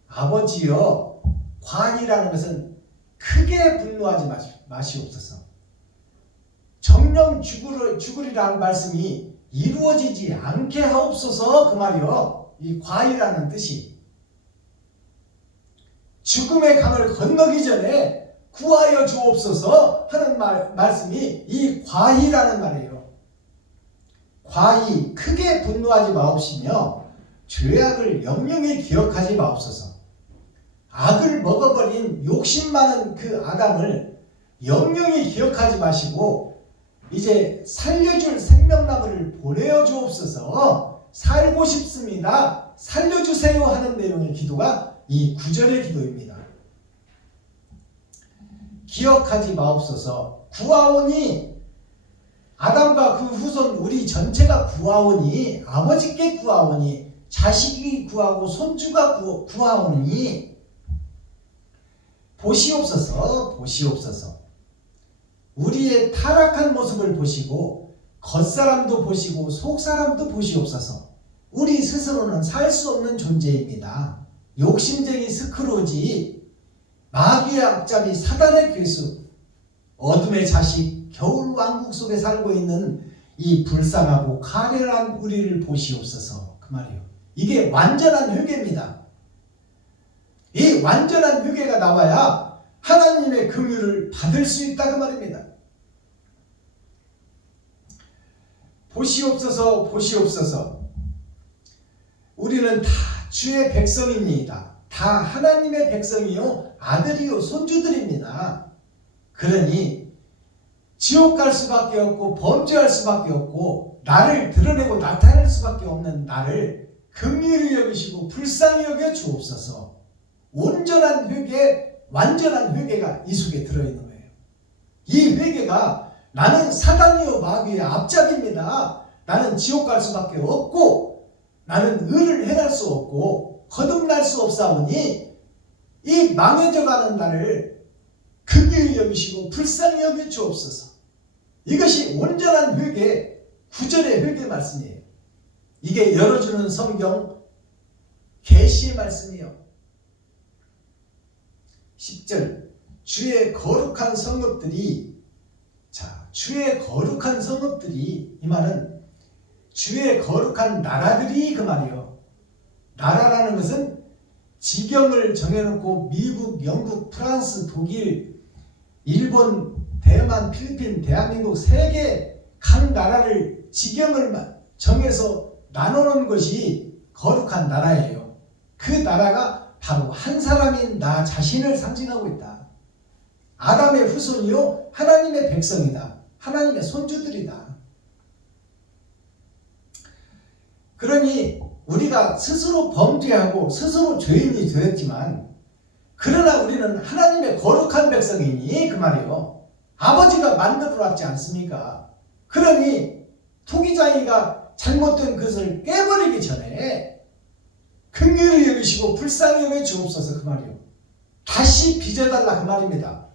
아버지여, 과히라는 것은 크게 분노하지 마시옵소서. 정령 죽으리라는 말씀이 이루어지지 않게 하옵소서 그 말이요. 이 과히라는 뜻이 죽음의 강을 건너기 전에 구하여 주옵소서 하는 말씀이 이 과희라는 말이에요. 과희, 크게 분노하지 마옵시며 죄악을 영영히 기억하지 마옵소서. 악을 먹어버린 욕심 많은 그 아담을 영영히 기억하지 마시고 이제 살려줄 생명나무를 보내어 주옵소서. 살고 싶습니다. 살려주세요 하는 내용의 기도가 이 9절의 기도입니다. 기억하지 마옵소서. 구하오니 아담과 그 후손 우리 전체가 구하오니 아버지께 구하오니 자식이 구하고 손주가 구하오니 보시옵소서. 보시옵소서. 우리의 타락한 모습을 보시고 겉사람도 보시고 속사람도 보시옵소서. 우리 스스로는 살 수 없는 존재입니다. 욕심쟁이 스크루지, 마귀의 앞잡이 사단의 괴수, 어둠의 자식 겨울 왕국 속에 살고 있는 이 불쌍하고 가련한 우리를 보시옵소서. 그 말이에요. 이게 완전한 회개입니다. 이 완전한 회개가 나와야 하나님의 긍휼을 받을 수 있다 그 말입니다. 보시옵소서. 보시옵소서. 우리는 다 주의 백성입니다. 다 하나님의 백성이요 아들이요 손주들입니다. 그러니 지옥 갈 수밖에 없고 범죄할 수밖에 없고 나를 드러내고 나타낼 수밖에 없는 나를 긍휼히 여기시고 불쌍히 여겨 주옵소서. 온전한 회개, 완전한 회개가 이 속에 들어있는 거예요. 이 회개가 나는 사단이요 마귀의 앞잡이입니다. 나는 지옥 갈 수밖에 없고 나는 의를 행할 수 없고 거듭날 수 없사오니 이 망해져가는 나를 긍휼히 여기시고 불쌍히 여겨 주옵소서. 이것이 온전한 회개, 9절의 회개 말씀이에요. 이게 열어주는 성경 계시의 말씀이요. 10절 주의 거룩한 성읍들이, 자, 주의 거룩한 성읍들이, 이 말은 주의 거룩한 나라들이 그 말이요. 나라라는 것은 지경을 정해놓고 미국, 영국, 프랑스, 독일, 일본, 대만, 필리핀, 대한민국 세 개 각 나라를 지경을 정해서 나누는 것이 거룩한 나라예요. 그 나라가 바로 한 사람인 나 자신을 상징하고 있다. 아담의 후손이요 하나님의 백성이다. 하나님의 손주들이다. 그러니 우리가 스스로 범죄하고 스스로 죄인이 되었지만 그러나 우리는 하나님의 거룩한 백성이니 그 말이요. 아버지가 만들어놨지 않습니까? 그러니 토기장이가 잘못된 것을 깨버리기 전에 긍휼히 여기시고 불쌍히 여겨 주옵소서 그 말이요. 다시 빚어달라 그 말입니다.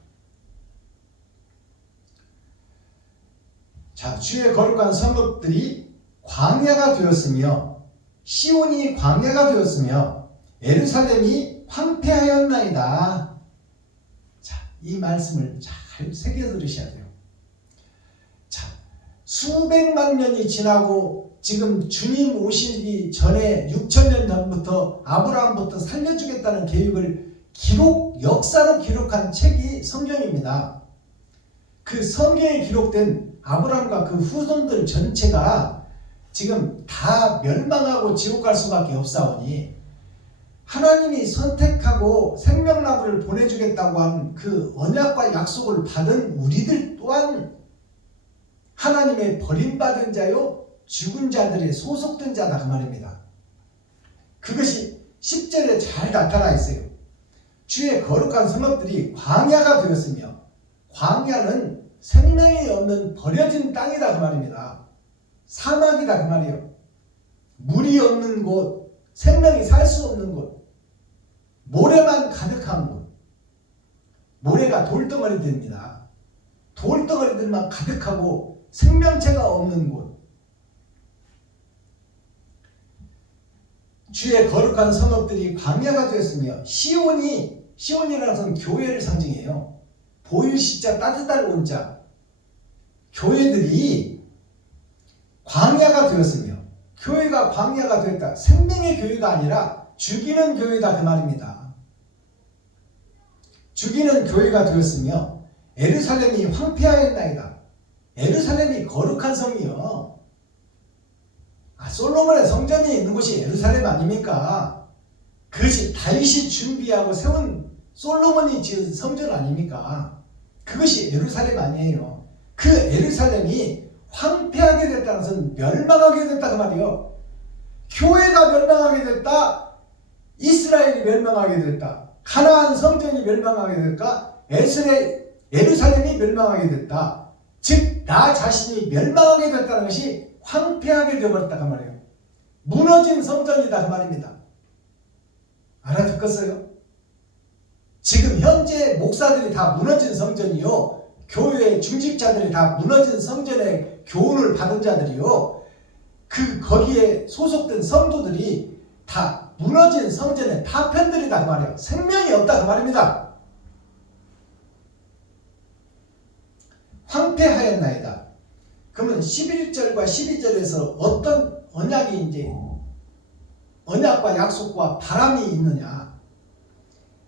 자, 주의 거룩한 성읍들이 광야가 되었으며 시온이 광야가 되었으며 예루살렘이 황폐하였나이다. 자, 이 말씀을 잘 새겨 들으셔야 돼요. 자, 수백만 년이 지나고 지금 주님 오시기 전에 6,000년 전부터 아브라함부터 살려주겠다는 계획을 역사로 기록한 책이 성경입니다. 그 성경에 기록된 아브라함과 그 후손들 전체가 지금 다 멸망하고 지옥 갈 수밖에 없사오니 하나님이 선택하고 생명나무를 보내주겠다고 한 그 언약과 약속을 받은 우리들 또한 하나님의 버림받은 자요 죽은 자들의 소속된 자다 그 말입니다. 그것이 10절에 잘 나타나 있어요. 주의 거룩한 성읍들이 광야가 되었으며, 광야는 생명이 없는 버려진 땅이다 그 말입니다. 사막이다 그 말이에요. 물이 없는 곳, 생명이 살 수 없는 곳, 모래만 가득한 곳. 모래가 돌덩어리들입니다. 돌덩어리들만 가득하고 생명체가 없는 곳. 주의 거룩한 성읍들이 광야가 되었으며 시온이라는 것은 교회를 상징해요. 보일시자 따뜻할 온자. 교회들이 광야가 되었으며, 교회가 광야가 되었다. 생명의 교회가 아니라 죽이는 교회다 그 말입니다. 죽이는 교회가 되었으며 예루살렘이 황폐하였나이다. 예루살렘이 거룩한 성이요. 솔로몬의 성전이 있는 곳이 예루살렘 아닙니까? 그것이 다윗이 준비하고 세운 솔로몬이 지은 성전 아닙니까? 그것이 예루살렘 아니에요. 그 예루살렘이 황폐하게 됐다는 것은 멸망하게 됐다 그 말이요. 교회가 멸망하게 됐다. 이스라엘이 멸망하게 됐다. 가나안 성전이 멸망하게 됐다. 예루살렘이 멸망하게 됐다. 즉 나 자신이 멸망하게 됐다는 것이 황폐하게 되어버렸다 그 말이에요. 무너진 성전이다 그 말입니다. 알아듣겠어요? 지금 현재 목사들이 다 무너진 성전이요, 교회 중직자들이 다 무너진 성전의 교훈을 받은 자들이요, 거기에 소속된 성도들이 다 무너진 성전의 파편들이다 그 말이에요. 생명이 없다 그 말입니다. 황폐하였나이다. 그러면 11절과 12절에서 어떤 언약이 언약과 약속과 바람이 있느냐?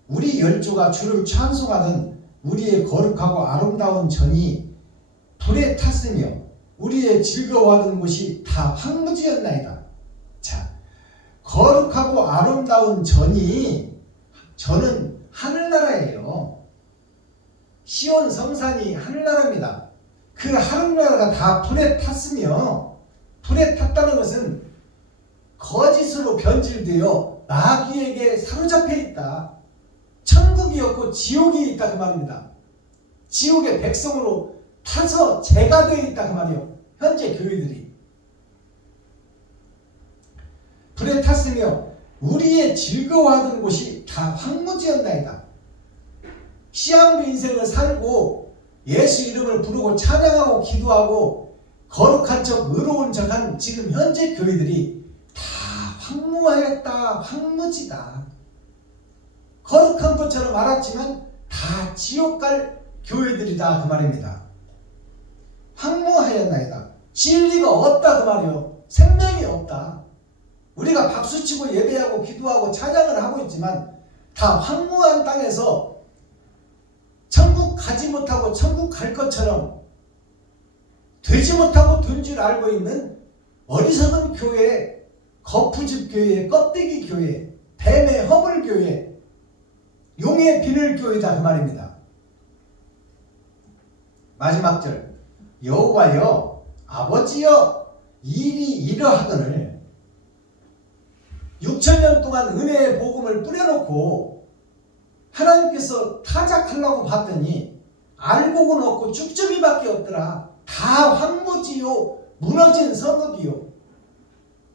우리 열조가 주를 찬송하는 우리의 거룩하고 아름다운 전이 불에 탔으며 우리의 즐거워하던 곳이 다 황무지였나이다. 자, 거룩하고 아름다운 전은 하늘나라예요. 시온 성산이 하늘나라입니다. 그 하늘나라가 다 불에 탔으며, 불에 탔다는 것은 거짓으로 변질되어 마귀에게 사로잡혀 있다. 천국이 없고 지옥이 있다 그 말입니다. 지옥의 백성으로 타서 죄가 되어 있다 그 말이요. 현재 교회들이 불에 탔으며 우리의 즐거워하던 곳이 다 황무지였나이다. 시한부 인생을 살고 예수 이름을 부르고 찬양하고 기도하고 거룩한 척 의로운 척한 지금 현재 교회들이 다 황무하였다, 황무지다. 거룩한 것처럼 알았지만 다 지옥 갈 교회들이다 그 말입니다. 황무하였나이다. 진리가 없다 그 말이요. 생명이 없다. 우리가 박수치고 예배하고 기도하고 찬양을 하고 있지만 다 황무한 땅에서 천국 가지 못하고 천국 갈 것처럼 되지 못하고 된 줄 알고 있는 어리석은 교회, 거푸집 교회, 껍데기 교회, 뱀의 허물 교회, 용의 비늘 교회다 그 말입니다. 마지막 절, 여호와여 아버지여 일이 이러하거늘 6,000년 동안 은혜의 복음을 뿌려놓고 하나님께서 타작하려고 봤더니 알곡은 없고 쭉정이밖에 없더라. 다 황무지요, 무너진 성읍이요.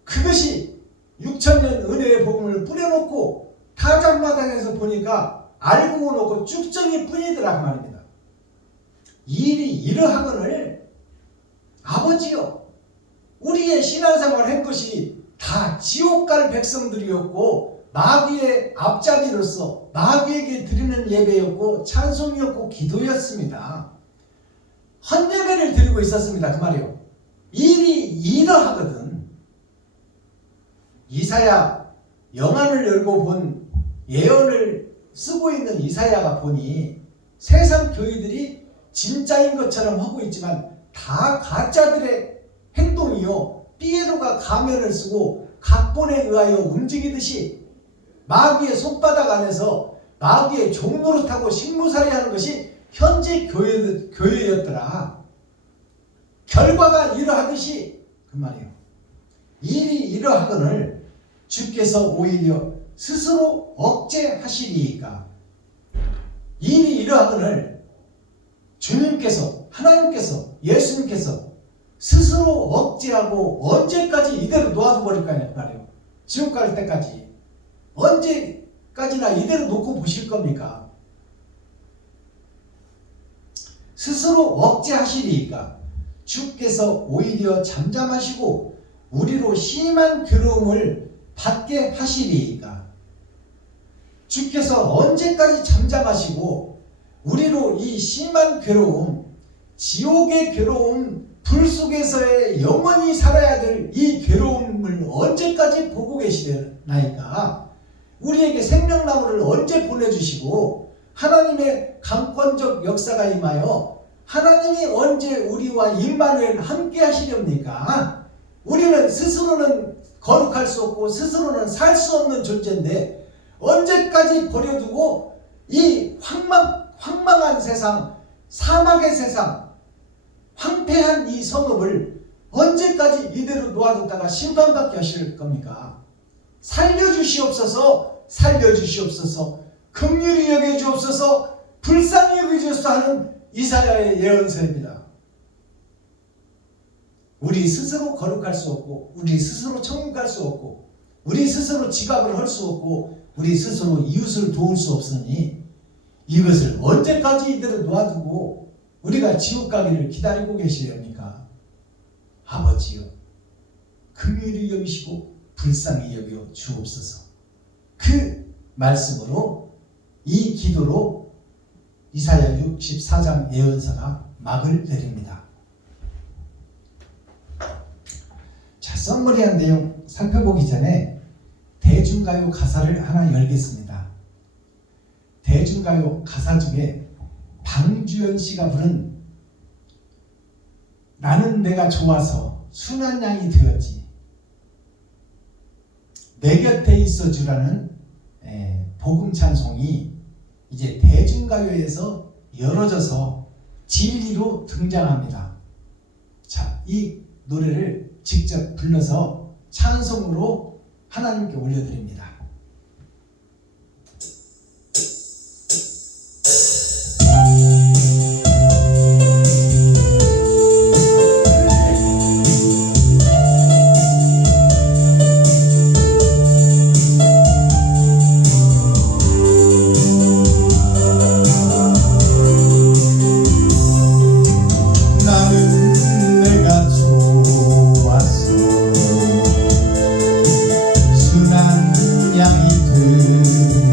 그것이 6,000년 은혜의 복음을 뿌려놓고 타작마당에서 보니까 알곡은 없고 쭉정이 뿐이더라 그 말입니다. 일이 이러하거늘 아버지요, 우리의 신앙생활 한 것이 다 지옥 갈 백성들이었고 마귀의 앞잡이로서 마귀에게 드리는 예배였고 찬송이었고 기도였습니다. 헌예배를 드리고 있었습니다 그 말이요. 일이 이러하거든. 이사야 영안을 열고 본 예언을 쓰고 있는 이사야가 보니 세상 교회들이 진짜인 것처럼 하고 있지만 다 가짜들의 행동이요, 삐에로가 가면을 쓰고 각본에 의하여 움직이듯이 마귀의 손바닥 안에서 마귀의 종노릇하고 식무살이하는 것이 현재 교회였더라. 결과가 이러하듯이 그 말이에요. 일이 이러하거늘 주께서 오히려 스스로 억제하시리이까. 일이 이러하거늘 주님께서, 하나님께서, 예수님께서 스스로 억제하고 언제까지 이대로 놓아둬버릴까요? 말이에요. 지옥 갈 때까지 언제까지나 이대로 놓고 보실 겁니까? 스스로 억제하시리이까. 주께서 오히려 잠잠하시고 우리로 심한 괴로움을 받게 하시리이까. 주께서 언제까지 잠잠하시고 우리로 이 심한 괴로움, 지옥의 괴로움, 불 속에서의 영원히 살아야 될 이 괴로움을 언제까지 보고 계시나이까? 우리에게 생명나무를 언제 보내주시고 하나님의 강권적 역사가 임하여 하나님이 언제 우리와 임마누엘 함께 하시렵니까? 우리는 스스로는 거룩할 수 없고 스스로는 살 수 없는 존재인데 언제까지 버려두고 이 황망한 세상, 사막의 세상, 황폐한 이 성읍을 언제까지 이대로 놓아뒀다가 심판받게 하실 겁니까? 살려주시옵소서, 살려주시옵소서, 긍휼히 여겨주옵소서, 불쌍히 여겨주옵소서 하는 이사야의 예언서입니다. 우리 스스로 거룩할 수 없고 우리 스스로 천국 갈 수 없고 우리 스스로 지각을 할 수 없고 우리 스스로 이웃을 도울 수 없으니 이것을 언제까지 이대로 놓아두고 우리가 지옥 가기를 기다리고 계시렵니까? 아버지여, 긍휼히 여기시고 불쌍히 여겨 주옵소서. 그 말씀으로 이 기도로 이사야 64장 예언서가 막을 내립니다. 자, 썸머리한 내용 살펴보기 전에 대중가요 가사를 하나 열겠습니다. 대중가요 가사 중에 방주연 씨가 부른 나는 내가 좋아서 순한 양이 되었지, 내 곁에 있어 주라는 복음 찬송이 이제 대중가요에서 열어져서 진리로 등장합니다. 자, 이 노래를 직접 불러서 찬송으로 하나님께 올려드립니다. 나는 내가 좋아서 순한 양이 되지,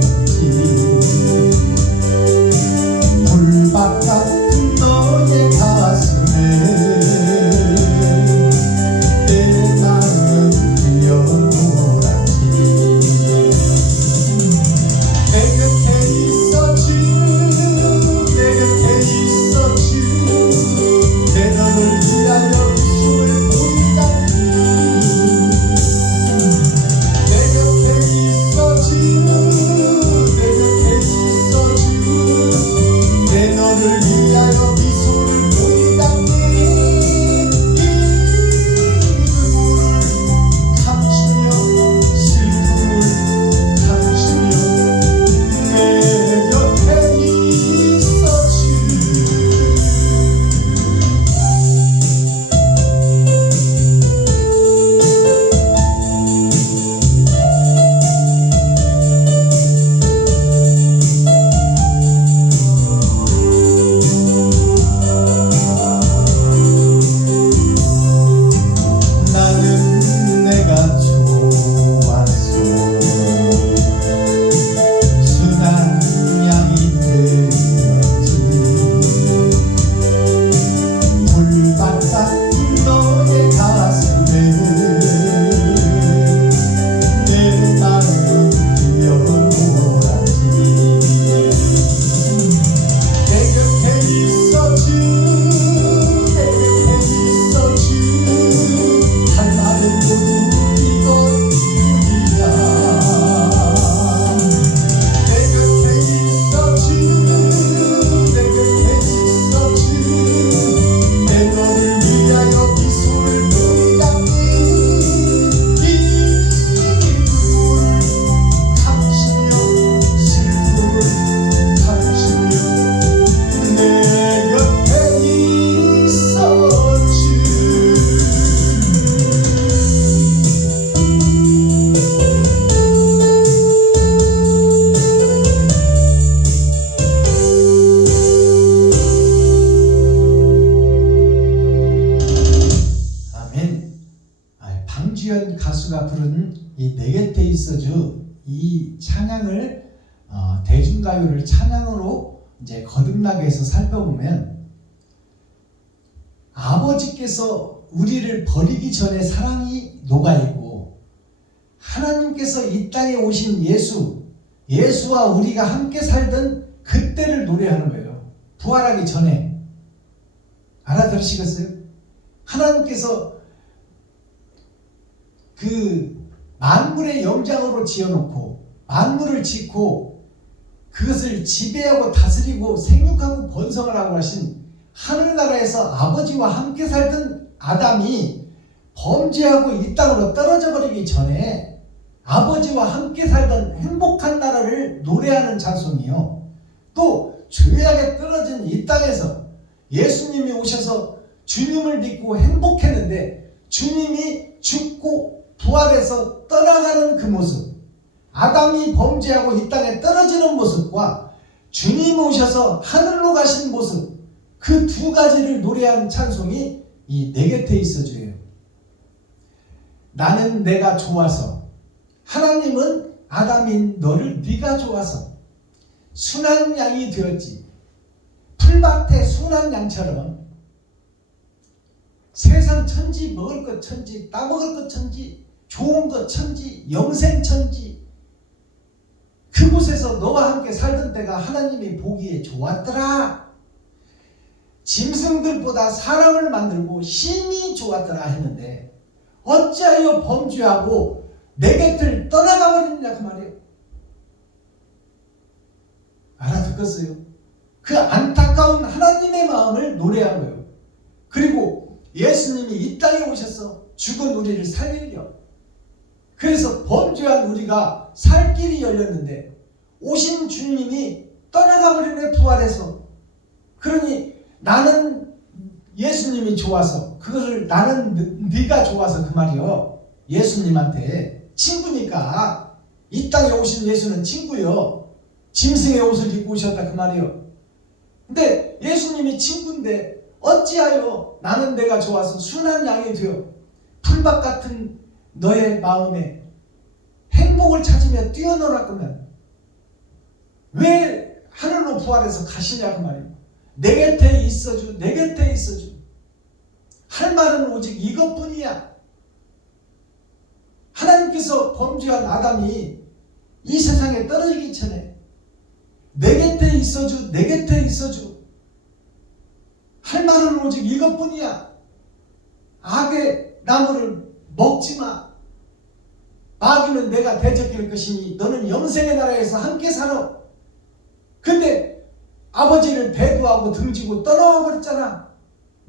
불밭 같은 너의 가슴에 내 마음은 뛰어놀았지. 내 곁에 있어 주, 내 곁에 있어 주, 내 너를 위하여 손을 보이다니. 내 곁에 있어 주, 내 곁에 있어 주, 내 너를 위하여 미소를 보이다니. 이 눈물을 감추며 슬픔을 감추며 내 곁에 있어 주. 나는 내가 좋아서 순한 양이 되었지, 불밭 같은 너의 가슴에 내 마음은 뛰어놀았지. 내 곁에 있어 주, 내 곁에 있어 주, 할 말은 모두 이것뿐이야. 내 곁에 있어 주, 내 곁에 있어 주, 내 너를 위하여 미소를 보이다니. 이 눈물을 감추며 슬픔을 감추며 내 곁에 있어 주. 아멘. 방주연 가수가 부른 이 내 곁에 있어주 이 찬양을 대중가요를 찬양으로 이제 거듭나게 해서 살펴보면 아버지께서 우리를 버리기 전에 사랑이 녹아있고 하나님께서 이 땅에 오신 예수와 우리가 함께 살던 그때를 노래하는 거예요. 부활하기 전에. 알아들으시겠어요? 하나님께서 그 만물의 영장으로 지어놓고 만물을 짓고 그것을 지배하고 다스리고 생육하고 번성을 하고 하신 하늘나라에서 아버지와 함께 살던 아담이 범죄하고 이 땅으로 떨어져 버리기 전에 아버지와 함께 살던 행복한 나라를 노래하는 찬송이요. 또 죄악에 떨어진 이 땅에서 예수님이 오셔서 주님을 믿고 행복했는데 주님이 죽고 부활해서 떠나가는 그 모습, 아담이 범죄하고 이 땅에 떨어지는 모습과 주님 오셔서 하늘로 가신 모습, 그 두 가지를 노래한 찬송이 이 내 곁에 있어줘요. 나는 내가 좋아서, 하나님은 아담인 너를 네가 좋아서 순한 양이 되었지. 풀밭에 순한 양처럼 세상 천지, 먹을 것 천지, 따먹을 것 천지, 좋은 것 천지, 영생 천지, 그곳에서 너와 함께 살던 때가 하나님이 보기에 좋았더라. 짐승들보다 사람을 만들고 심히 좋았더라 했는데 어찌하여 범죄하고 내 곁을 떠나가 버리느냐 그 말이에요. 알아듣겠어요? 그 안타까운 하나님의 마음을 노래한 거예요. 그리고 예수님이 이 땅에 오셔서 죽은 우리를 살리려. 그래서 범죄한 우리가 살 길이 열렸는데 오신 주님이 떠나가 버리네 부활해서. 그러니 나는 예수님이 좋아서 그것을 나는 네가 좋아서 그 말이요. 예수님한테 친구니까 이 땅에 오신 예수는 친구요. 짐승의 옷을 입고 오셨다 그 말이요. 근데 예수님이 친구인데 어찌하여 나는 내가 좋아서 순한 양이 되어 풀밭 같은 너의 마음에 행복을 찾으며 뛰어놀았거든. 왜 하늘로 부활해서 가시냐 그 말이에요. 내 곁에 있어주, 내 곁에 있어주. 할 말은 오직 이것뿐이야. 하나님께서 범죄한 아담이 이 세상에 떨어지기 전에 내 곁에 있어주, 내 곁에 있어주. 할 말은 오직 이것뿐이야. 악의 나무를 먹지 마. 마귀는 내가 대적할 것이니 너는 영생의 나라에서 함께 살아. 근데 아버지를 배도하고 등지고 떠나와 버렸잖아.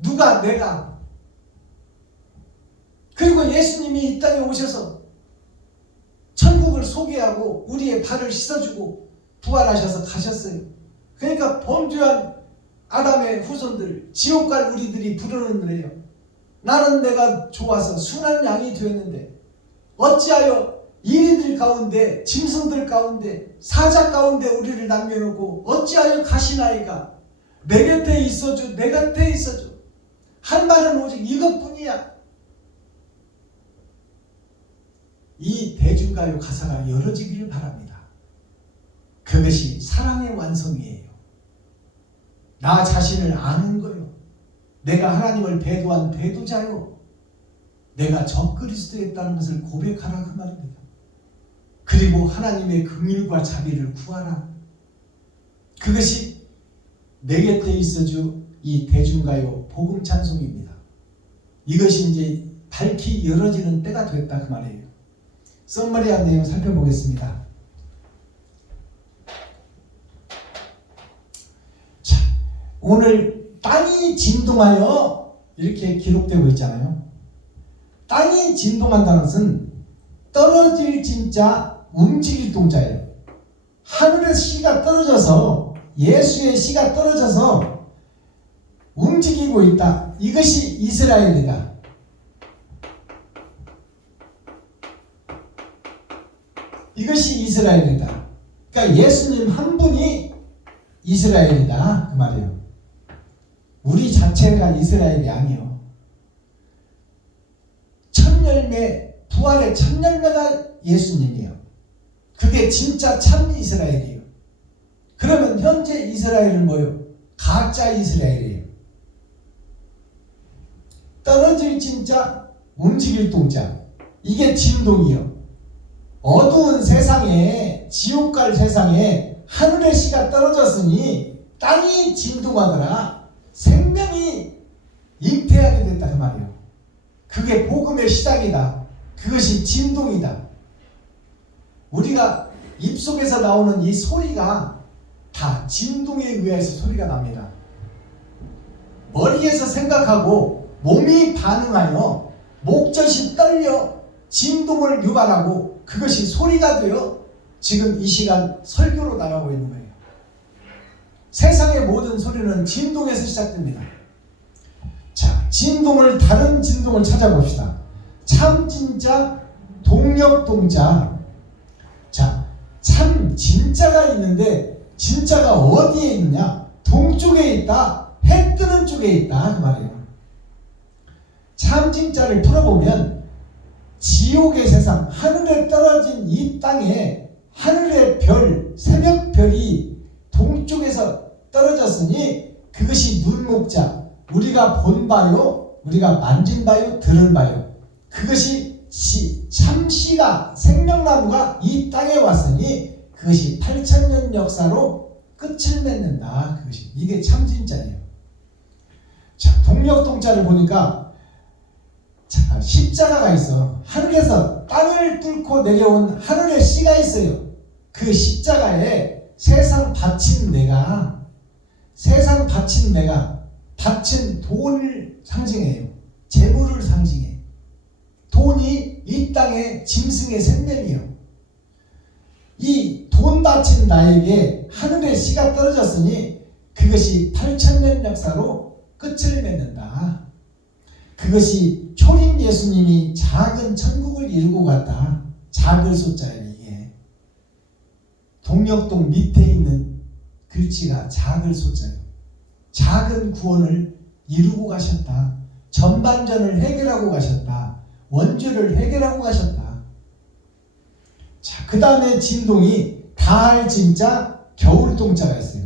누가? 내가. 그리고 예수님이 이 땅에 오셔서 천국을 소개하고 우리의 발을 씻어주고 부활하셔서 가셨어요. 그러니까 범죄한 아담의 후손들, 지옥 갈 우리들이 부르는 노래예요. 나는 내가 좋아서 순한 양이 되었는데 어찌하여 이리들 가운데, 짐승들 가운데, 사자 가운데 우리를 남겨놓고 어찌하여 가시나이까. 내 곁에 있어주, 내 곁에 있어주. 한 말은 오직 이것뿐이야. 이 대중가요 가사가 열어지기를 바랍니다. 그것이 사랑의 완성이에요. 나 자신을 아는 거요. 내가 하나님을 배도한 배도자요. 내가 적그리스도였다는 것을 고백하라 그 말입니다. 그리고 하나님의 긍휼과 자비를 구하라. 그것이 내 곁에 있어주 이 대중가요 복음 찬송입니다. 이것이 이제 밝히 열어지는 때가 됐다 그 말이에요. 썸머리한 내용 살펴보겠습니다. 자, 오늘 땅이 진동하여 이렇게 기록되고 있잖아요. 땅이 진동한다는 것은 떨어질 진짜 움직일 동자예요. 하늘의 씨가 떨어져서 예수의 씨가 떨어져서 움직이고 있다. 이것이 이스라엘이다. 이것이 이스라엘이다. 그러니까 예수님 한 분이 이스라엘이다 그 말이에요. 우리 자체가 이스라엘이 아니요. 첫 열매, 부활의 첫 열매가 예수님이에요. 그게 진짜 참 이스라엘이에요. 그러면 현재 이스라엘은 뭐예요? 가짜 이스라엘이에요. 떨어질 진짜, 움직일 동자. 이게 진동이요. 어두운 세상에, 지옥 갈 세상에 하늘의 씨가 떨어졌으니 땅이 진동하더라. 생명이 잉태하게 됐다 그 말이에요. 그게 복음의 시작이다. 그것이 진동이다. 우리가 입속에서 나오는 이 소리가 다 진동에 의해서 소리가 납니다. 머리에서 생각하고 몸이 반응하여 목젖이 떨려 진동을 유발하고 그것이 소리가 되어 지금 이 시간 설교로 나가고 있는 거예요. 세상의 모든 소리는 진동에서 시작됩니다. 자, 진동을 다른 진동을 찾아봅시다. 참진짜, 동력동자. 자, 참 진짜가 있는데 진짜가 어디에 있느냐? 동쪽에 있다. 해 뜨는 쪽에 있다 그 말이에요. 참진짜를 풀어보면 지옥의 세상, 하늘에 떨어진 이 땅에 하늘의 별, 새벽별이 동쪽에서 떨어졌으니 그것이 눈목자, 우리가 본 바요, 우리가 만진 바요, 들은 바요. 그것이 참씨가, 생명나무가 이 땅에 왔으니 그것이 8,000년 역사로 끝을 맺는다. 그것이 이게 참진짜예요. 자, 동력동자를 보니까 자, 십자가가 있어. 하늘에서 땅을 뚫고 내려온 하늘의 씨가 있어요. 그 십자가에 세상 바친 내가 바친 돈을 상징해요. 재물을 상징해. 돈이 이 땅의 짐승의 생명이요. 이 돈 바친 나에게 하늘의 씨가 떨어졌으니 그것이 8,000년 역사로 끝을 맺는다. 그것이 초림 예수님이 작은 천국을 이루고 갔다. 작을 숫자예요. 이게 동력동 밑에 있는 글씨가 작을 숫자예요. 작은 구원을 이루고 가셨다. 전반전을 해결하고 가셨다. 원죄를 해결하고 가셨다. 자, 그 다음에 진동이 다할 진짜, 겨울동자가 있어요.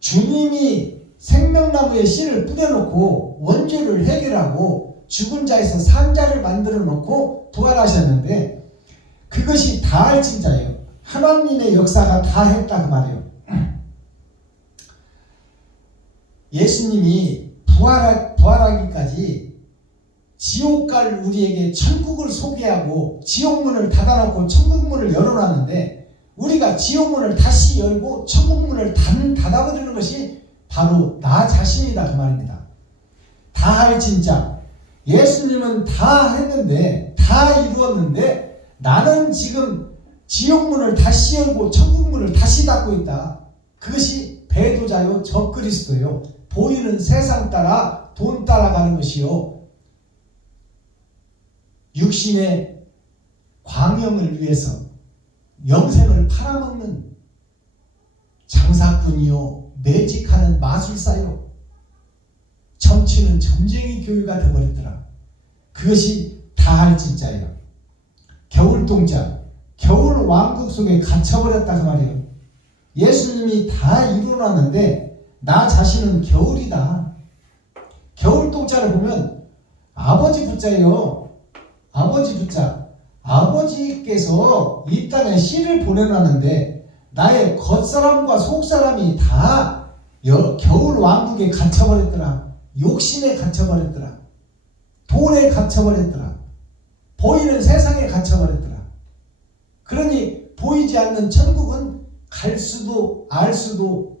주님이 생명나무에 씨를 뿌려놓고 원죄를 해결하고 죽은 자에서 산 자를 만들어 놓고 부활하셨는데 그것이 다할 진짜예요. 하나님의 역사가 다 했다 그 말이에요. 예수님이 부활하기까지 지옥 갈 우리에게 천국을 소개하고 지옥문을 닫아놓고 천국문을 열어놨는데 우리가 지옥문을 다시 열고 천국문을 닫아버리는 것이 바로 나 자신이다 그 말입니다. 다 할 진짜. 예수님은 다 했는데 다 이루었는데 나는 지금 지옥문을 다시 열고 천국문을 다시 닫고 있다. 그것이 배도자요 적그리스도요. 보이는 세상 따라 돈 따라가는 것이요. 육신의 광영을 위해서 영생을 팔아먹는 장사꾼이요, 매직하는 마술사요, 점치는 점쟁이 교회가 되어버렸더라. 그것이 다할 진짜예요. 겨울동자, 겨울 왕국 속에 갇혀버렸다 그 말이에요. 예수님이 다 이루어놨는데 나 자신은 겨울이다. 겨울동자를 보면 아버지 붙자예요. 아버지 붙자. 아버지께서 이 땅에 씨를 보내놨는데 나의 겉사람과 속사람이 다 겨울 왕국에 갇혀버렸더라. 욕심에 갇혀버렸더라. 돈에 갇혀버렸더라. 보이는 세상에 갇혀버렸더라. 그러니 보이지 않는 천국은 갈 수도 알 수도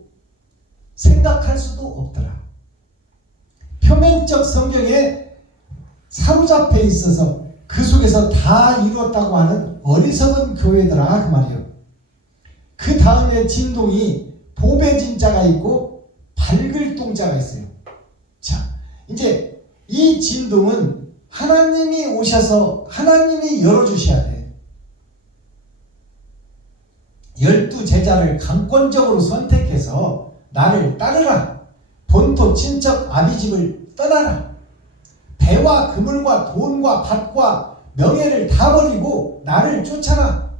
생각할 수도 없더라. 표면적 성경에 사로잡혀 있어서 그 속에서 다 이루었다고 하는 어리석은 교회더라 그 말이에요. 그 다음에 진동이 보배진자가 있고 밝을동자가 있어요. 자, 이제 이 진동은 하나님이 오셔서 하나님이 열어주셔야 돼. 12 제자를 강권적으로 선택해서 나를 따르라. 본토 친척 아비집을 떠나라. 배와 그물과 돈과 밭과 명예를 다 버리고 나를 쫓아라.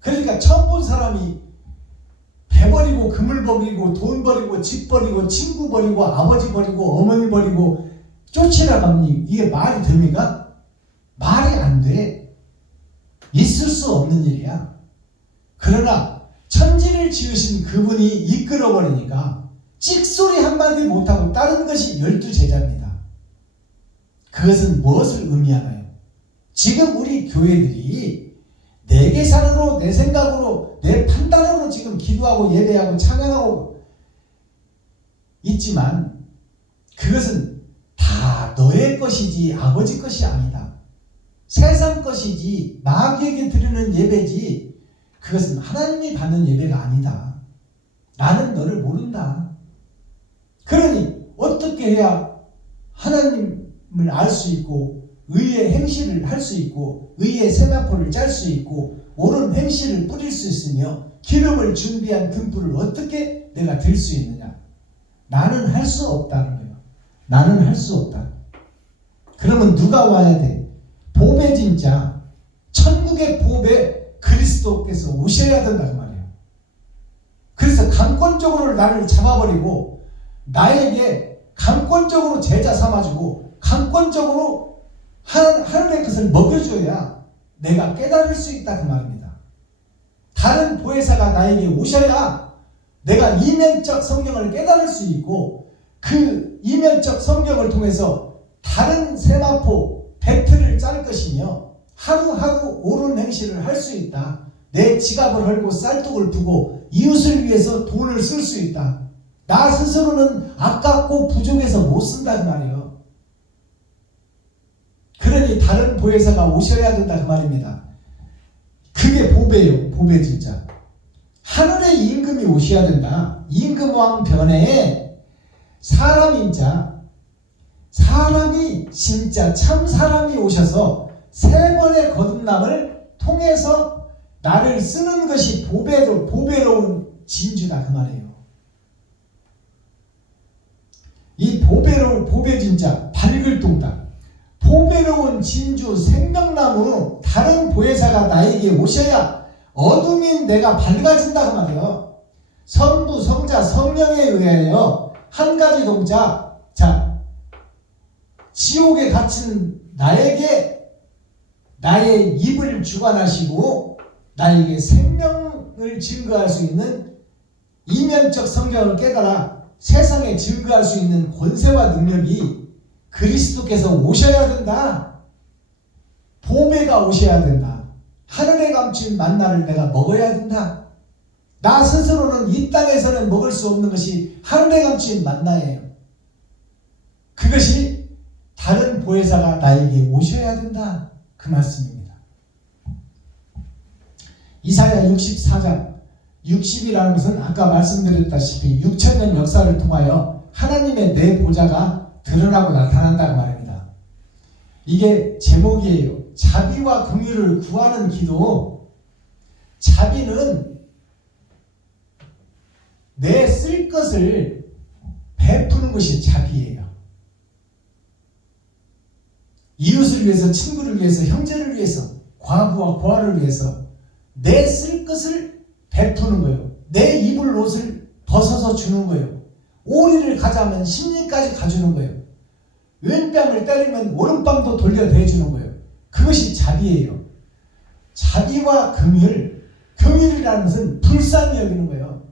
그러니까 처음 본 사람이 배 버리고 그물 버리고 돈 버리고 집 버리고 친구 버리고 아버지 버리고 어머니 버리고 쫓아나가니 이게 말이 됩니까? 말이 안 돼. 있을 수 없는 일이야. 그러나 천지를 지으신 그분이 이끌어버리니까 찍소리 한마디 못하고 다른 것이 12제자입니다. 그것은 무엇을 의미하나요? 지금 우리 교회들이 내 계산으로, 내 생각으로, 내 판단으로 지금 기도하고 예배하고 찬양하고 있지만 그것은 다 너의 것이지 아버지 것이 아니다. 세상 것이지 마귀에게 드리는 예배지 그것은 하나님이 받는 예배가 아니다. 나는 너를 모른다. 그러니 어떻게 해야 하나님을 알 수 있고 의의 행실을 할 수 있고 의의 세마포를 짤 수 있고 옳은 행실을 뿌릴 수 있으며 기름을 준비한 등불을 어떻게 내가 들 수 있느냐. 나는 할 수 없다는 거예요. 나는 할 수 없다. 그러면 누가 와야 돼? 보배 진짜 천국의 보배 그리스도께서 오셔야 된다 그 말이에요. 그래서 강권적으로 나를 잡아버리고 나에게 강권적으로 제자 삼아주고 강권적으로 하늘의 것을 먹여줘야 내가 깨달을 수 있다 그 말입니다. 다른 보혜사가 나에게 오셔야 내가 이면적 성경을 깨달을 수 있고 그 이면적 성경을 통해서 다른 세마포 배틀을 짤 것이며 하루하루 옳은 행실을 할 수 있다. 내 지갑을 헐고 쌀떡을 두고 이웃을 위해서 돈을 쓸 수 있다. 나 스스로는 아깝고 부족해서 못 쓴다 그 말이에요. 그러니 다른 보혜사가 오셔야 된다 그 말입니다. 그게 보배예요. 보배 진짜. 하늘의 임금이 오셔야 된다. 임금왕 변해에 사람인자 사람이 진짜 참 사람이 오셔서 세 번의 거듭남을 통해서 나를 쓰는 것이 보배로운 진주다 그 말이에요. 이 보배 진짜 밝을 동다. 보배로운 진주 생명나무 다른 보혜사가 나에게 오셔야 어둠인 내가 밝아진다 그 말이에요. 성부 성자 성령에 의하여 한 가지 동자. 자, 지옥에 갇힌 나에게 나의 입을 주관하시고 나에게 생명을 증거할 수 있는 이면적 성경을 깨달아 세상에 증거할 수 있는 권세와 능력이 그리스도께서 오셔야 된다. 보배가 오셔야 된다. 하늘에 감춘 만나를 내가 먹어야 된다. 나 스스로는 이 땅에서는 먹을 수 없는 것이 하늘에 감춘 만나예요. 그것이 다른 보혜사가 나에게 오셔야 된다. 그 말씀입니다. 이사야 64장 60이라는 것은 아까 말씀드렸다시피 6,000년 역사를 통하여 하나님의 내 보좌가 드러나고 나타난다고 말입니다. 이게 제목이에요. 자비와 긍휼을 구하는 기도. 자비는 내 쓸 것을 베푸는 것이 자비예요. 이웃을 위해서, 친구를 위해서, 형제를 위해서, 과부와 고아를 위해서 내 쓸 것을 베푸는 거예요. 내 입을 옷을 벗어서 주는 거예요. 오리를 가자면 심리까지 가주는 거예요. 왼뺨을 때리면 오른뺨도 돌려 대주는 거예요. 그것이 자비예요. 자비와 긍휼이라는 것은 불쌍히 여기는 거예요.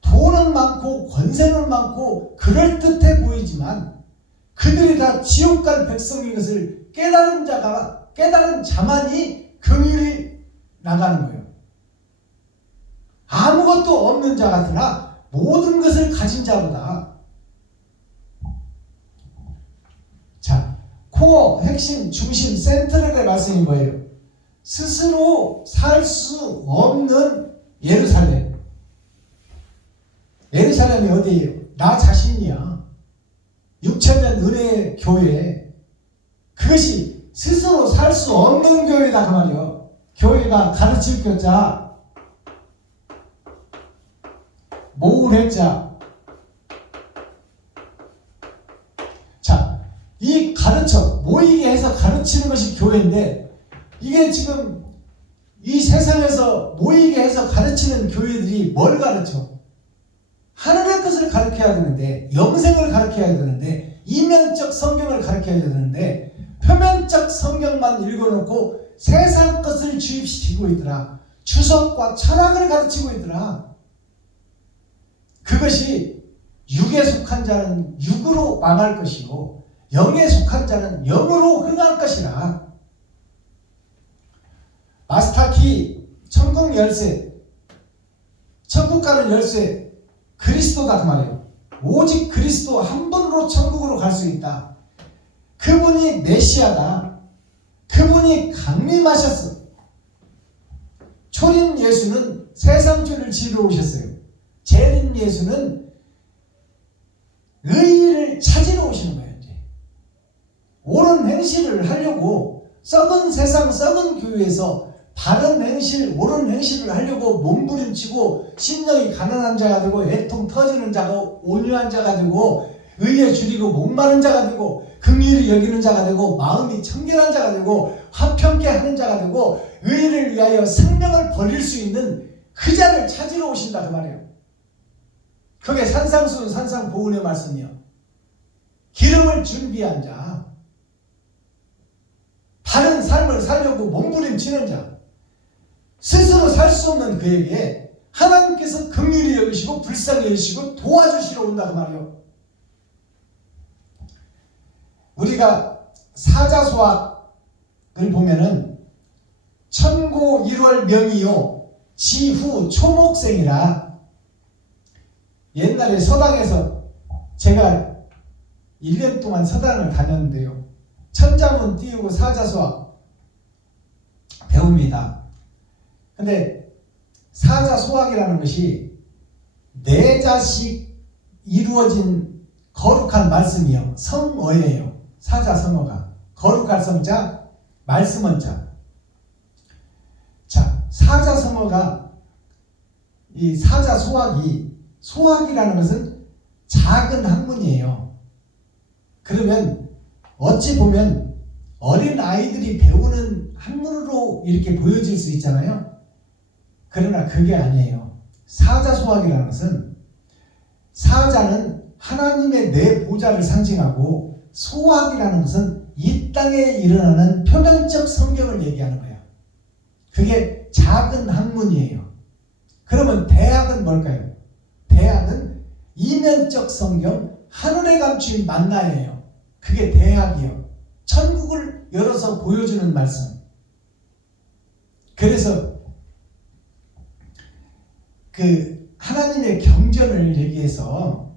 돈은 많고 권세는 많고 그럴듯해 보이지만 그들이 다 지옥 갈 백성인 것을 깨달은 자만이 긍휼이 나가는 거예요. 아무것도 없는 자 같으나 모든 것을 가진 자보다. 자, 코어, 핵심, 중심, 센트럴의 말씀이 뭐예요? 스스로 살 수 없는 예루살렘. 예루살렘이 어디예요? 나 자신이야. 6,000년 은혜의 교회. 그것이 스스로 살 수 없는 교회다 그 말이요. 교회가 가르칠 교자, 모을 자. 자, 이 모이게 해서 가르치는 것이 교회인데, 이게 지금 이 세상에서 모이게 해서 가르치는 교회들이 뭘 가르쳐? 하늘의 것을 가르쳐야 되는데, 영생을 가르쳐야 되는데, 이면적 성경을 가르쳐야 되는데, 표면적 성경만 읽어놓고 세상 것을 주입시키고 있더라. 추석과 철학을 가르치고 있더라. 그것이 육에 속한 자는 육으로 망할 것이요 영에 속한 자는 영으로 흥할 것이라. 마스터키 천국 열쇠, 천국 가는 열쇠 그리스도다 그 말이에요. 오직 그리스도 한 분으로 천국으로 갈 수 있다. 그분이 메시아다. 그분이 강림하셨어. 초림 예수는 세상 죄를 지으러 오셨어요. 재림 예수는 의의를 찾으러 오시는 거예요. 이제. 옳은 행실을 하려고 썩은 세상 썩은 교회에서 바른 행실, 옳은 행실을 하려고 몸부림치고 심령이 가난한 자가 되고 애통 터지는 자가 온유한 자가 되고 의에 줄이고 목마른 자가 되고 긍휼히 여기는 자가 되고 마음이 청결한 자가 되고 화평케 하는 자가 되고 의를 위하여 생명을 버릴 수 있는 그 자를 찾으러 오신다 그 말이에요. 그게 산상수훈 산상보훈의 말씀이요. 기름을 준비한 자, 바른 삶을 살려고 몸부림치는 자, 스스로 살 수 없는 그에게 하나님께서 긍휼히 여기시고 불쌍히 여기시고 도와주시러 온다 그 말이에요. 우리가 사자소학을 보면은 천고 1월 명이요 지후 초목생이라. 옛날에 서당에서 제가 1년 동안 서당을 다녔는데요. 천자문 띄우고 사자소학 배웁니다. 근데 사자소학이라는 것이 네 자씩 이루어진 거룩한 말씀이요. 성어예요. 사자성어가. 거룩할 성자, 말씀은 자. 자, 사자성어가 이 사자소학이 소학이라는 것은 작은 학문이에요. 그러면 어찌 보면 어린 아이들이 배우는 학문으로 이렇게 보여질 수 있잖아요. 그러나 그게 아니에요. 사자소학이라는 것은 사자는 하나님의 내 보좌를 상징하고 소학이라는 것은 이 땅에 일어나는 표면적 성경을 얘기하는 거예요. 그게 작은 학문이에요. 그러면 대학은 뭘까요? 대학은 이면적 성경, 하늘에 감춘 만나예요. 그게 대학이요. 천국을 열어서 보여주는 말씀. 그래서 그 하나님의 경전을 얘기해서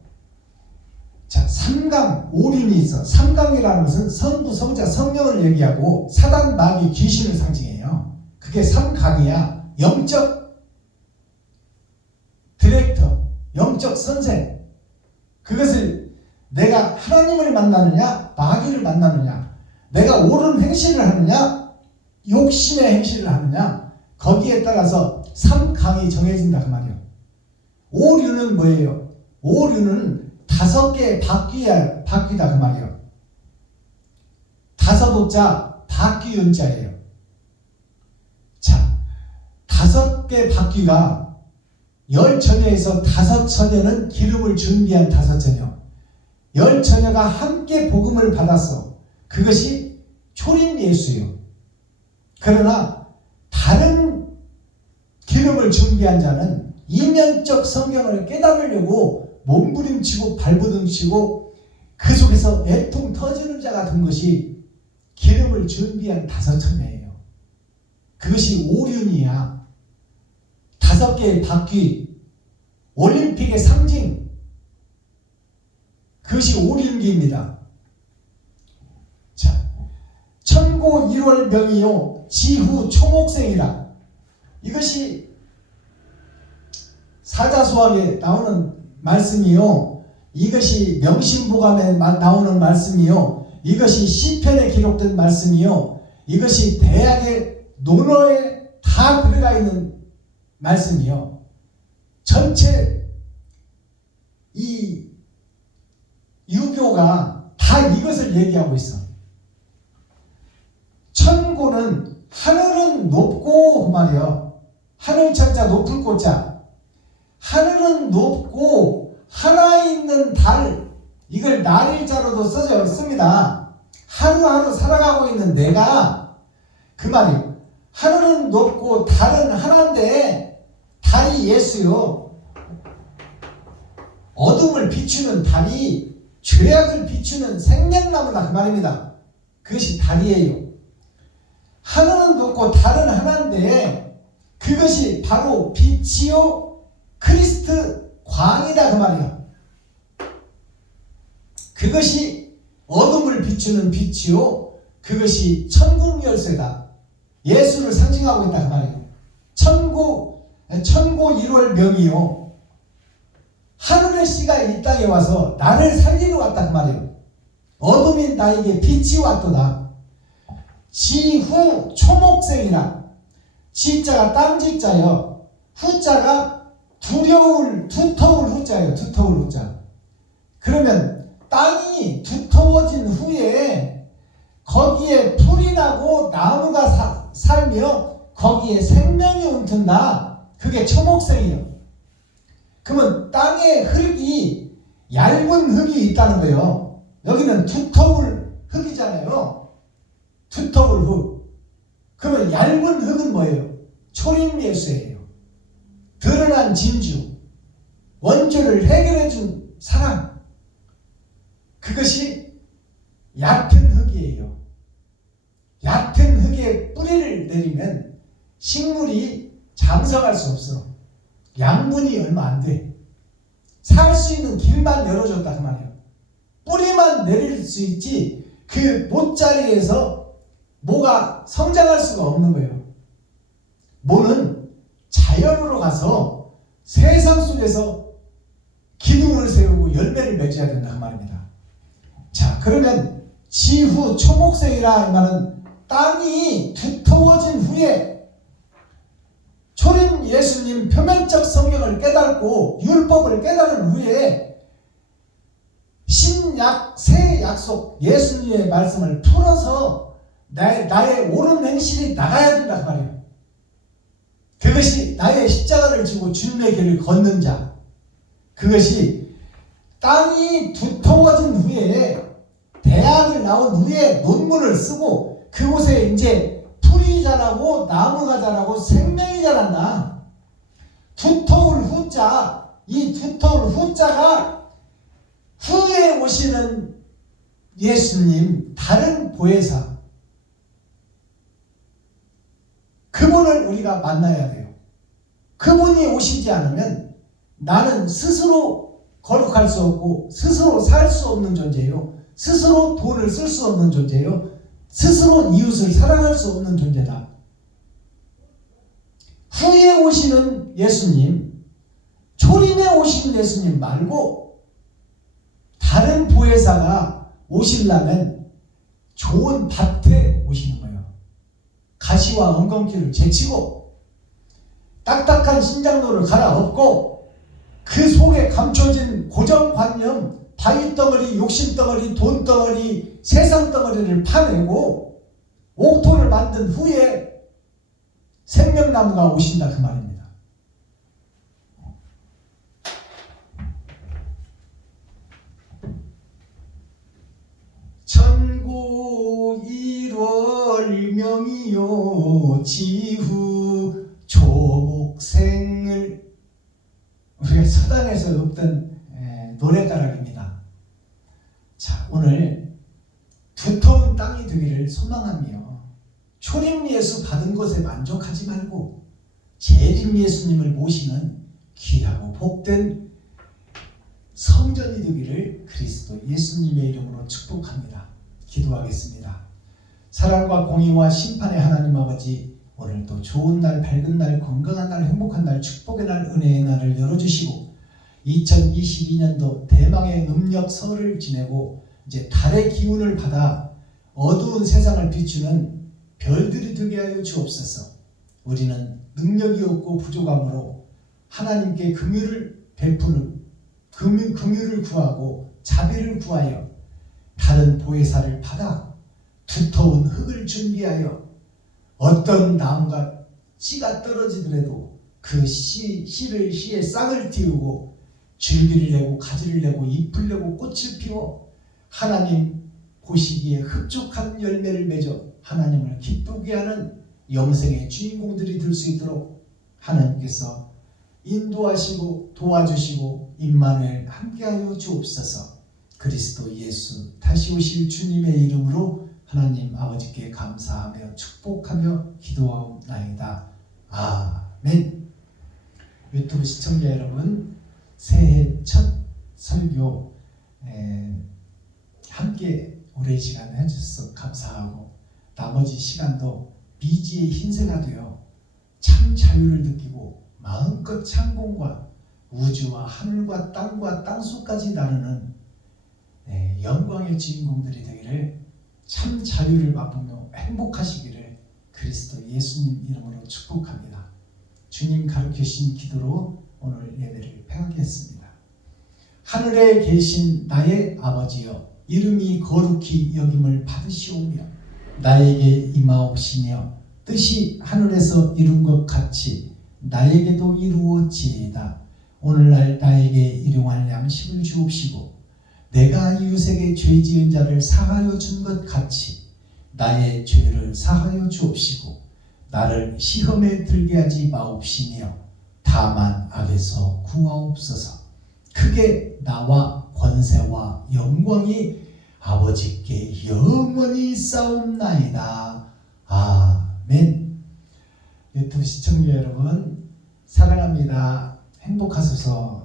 자, 삼강, 오륜이 있어. 삼강이라는 것은 성부, 성자, 성령을 얘기하고 사단, 마귀, 귀신을 상징해요. 그게 삼강이야. 영적 디렉터, 영적 선생. 그것을 내가 하나님을 만나느냐, 마귀를 만나느냐, 내가 옳은 행실을 하느냐, 욕심의 행실을 하느냐, 거기에 따라서 삼강이 정해진다 그 말이에요. 오륜은 뭐예요? 오륜은 5개의 바퀴다 그 말이에요. 5호자 바퀴윤자예요. 자, 5개 바퀴가 10처녀에서 5처녀는 기름을 준비한 5처녀. 10처녀가 함께 복음을 받았어. 그것이 초림 예수예요. 그러나 다른 기름을 준비한 자는 이면적 성경을 깨달으려고 몸부림치고 발버둥치고 그 속에서 애통 터지는 자가 된 것이 기름을 준비한 5처녀예요. 그것이 오륜이야. 5개의 바퀴, 올림픽의 상징. 그것이 오륜기입니다. 자, 천고 1월 명이요 지후 초목생이라. 이것이 사자소학에 나오는 말씀이요. 이것이 명심보감에 나오는 말씀이요. 이것이 시편에 기록된 말씀이요. 이것이 대학의 논어에 다 들어가 있는 말씀이요. 전체 이 유교가 다 이것을 얘기하고 있어. 천고는 하늘은 높고 그 말이요. 하늘 천자 높을 꽃자. 하늘은 높고 하나 있는 달, 이걸 날일자로도 써져 씁니다. 하루하루 살아가고 있는 내가 그 말이에요. 하늘은 높고 달은 하나인데 달이 예수요. 어둠을 비추는 달이 죄악을 비추는 생명나무다 그 말입니다. 그것이 달이에요. 하늘은 높고 달은 하나인데 그것이 바로 빛이요 크리스트 광이다 그 말이야. 그것이 어둠을 비추는 빛이요 그것이 천국 열쇠다. 예수를 상징하고 있다 그 말이에요. 천고 1월 명이요 하늘의 씨가 이 땅에 와서 나를 살리러 왔다 그 말이에요. 어둠인 나에게 빛이 왔도다. 지후 초목생이라. 지자가 땅지자요. 후자가 두터울 후자예요. 두터울 후자. 그러면 땅이 두터워진 후에 거기에 풀이 나고 나무가 살며 거기에 생명이 움튼다. 그게 초목생이에요. 그러면 땅에 흙이 얇은 흙이 있다는 거예요. 여기는 두터울 흙이잖아요. 두터울 흙. 그러면 얇은 흙은 뭐예요? 초림 예수예요. 드러난 진주. 원죄를 해결해 준 사랑. 그것이 얕은 흙이에요. 얕은 흙에 뿌리를 내리면 식물이 장성할 수 없어. 양분이 얼마 안 돼. 살 수 있는 길만 열어줬다 그 말이에요. 뿌리만 내릴 수 있지 그 못자리에서 모가 성장할 수가 없는 거예요. 모는 자연으로 가서 세상 속에서 기둥을 세우고 열매를 맺어야 된다 그 말입니다. 자, 그러면 지후 초목생이라 이 말은 땅이 두터워진 후에 초림 예수님 표면적 성경을 깨닫고 율법을 깨달은 후에 신약 새 약속 예수님의 말씀을 풀어서 나의 옳은 행실이 나가야 된다 그 말이에요. 그것이 나의 십자가를 지고 주님의 길을 걷는 자. 그것이 땅이 두터워진 후에 대학을 나온 후에 논문을 쓰고 그곳에 이제 풀이 자라고 나무가 자라고 생명이 자란다. 두터울 후자, 이 두터울 후자가 후에 오시는 예수님, 다른 보혜사. 그분을 우리가 만나야 돼요. 그분이 오시지 않으면 나는 스스로 거룩할 수 없고 스스로 살 수 없는 존재예요. 스스로 돈을 쓸 수 없는 존재예요. 스스로 이웃을 사랑할 수 없는 존재다. 후에 오시는 예수님, 초림에 오시는 예수님 말고 다른 보혜사가 오시려면 좋은 밭에 오시는 거예요. 가시와 엉겅퀴를 제치고 딱딱한 신장로를 갈아엎고 그 속에 감춰진 고정관념, 바위덩어리, 욕심덩어리, 돈덩어리, 세상덩어리를 파내고 옥토를 만든 후에 생명나무가 오신다 그 말입니다. 천고 1월 명이요 지후 초목생을 우리가 서당에서 읊던 노래가락입니다. 자, 오늘 두터운 땅이 되기를 소망하며 초림 예수 받은 것에 만족하지 말고 재림 예수님을 모시는 귀하고 복된 성전이 되기를 그리스도 예수님의 이름으로 축복합니다. 기도하겠습니다. 사랑과 공의와 심판의 하나님 아버지, 오늘도 좋은 날, 밝은 날, 건강한 날, 행복한 날, 축복의 날, 은혜의 날을 열어주시고 2022년도 대망의 음력 설을 지내고 이제 달의 기운을 받아 어두운 세상을 비추는 별들이 되게 하여 주옵소서. 우리는 능력이 없고 부족함으로 하나님께 긍휼을 베푸는 긍휼을 구하고 자비를 구하여 다른 보혜사를 받아 두터운 흙을 준비하여 어떤 나무가 씨가 떨어지더라도 그 씨에 싹을 틔우고 줄기를 내고 가지를 내고 잎을 내고 꽃을 피워 하나님 보시기에 흡족한 열매를 맺어 하나님을 기쁘게 하는 영생의 주인공들이 될 수 있도록 하나님께서 인도하시고 도와주시고 임마누엘 함께하여 주옵소서. 그리스도 예수 다시 오실 주님의 이름으로 하나님 아버지께 감사하며 축복하며 기도하옵나이다. 아멘. 유튜브 시청자 여러분, 새해 첫 설교 함께 오랜 시간 해주셔서 감사하고, 나머지 시간도 미지의 흰새가 되어 참 자유를 느끼고 마음껏 창공과 우주와 하늘과 땅과 땅속까지 나르는 영광의 주인공들이 되기를, 참 자유를 맛보며 행복하시기를 그리스도 예수님 이름으로 축복합니다. 주님 가르치신 기도로 오늘 예배를 폐하겠습니다. 하늘에 계신 나의 아버지여, 이름이 거룩히 여김을 받으시오며 나에게 임하옵시며 뜻이 하늘에서 이룬 것 같이 나에게도 이루어지이다. 오늘날 나에게 일용할 양식을 주옵시고 내가 이웃에게 죄 지은 자를 사하여 준 것 같이 나의 죄를 사하여 주옵시고 나를 시험에 들게 하지 마옵시며 다만 악에서 구하옵소서. 크게 나와 권세와 영광이 아버지께 영원히 싸움나이다. 아멘. 유튜브 시청자 여러분, 사랑합니다. 행복하소서.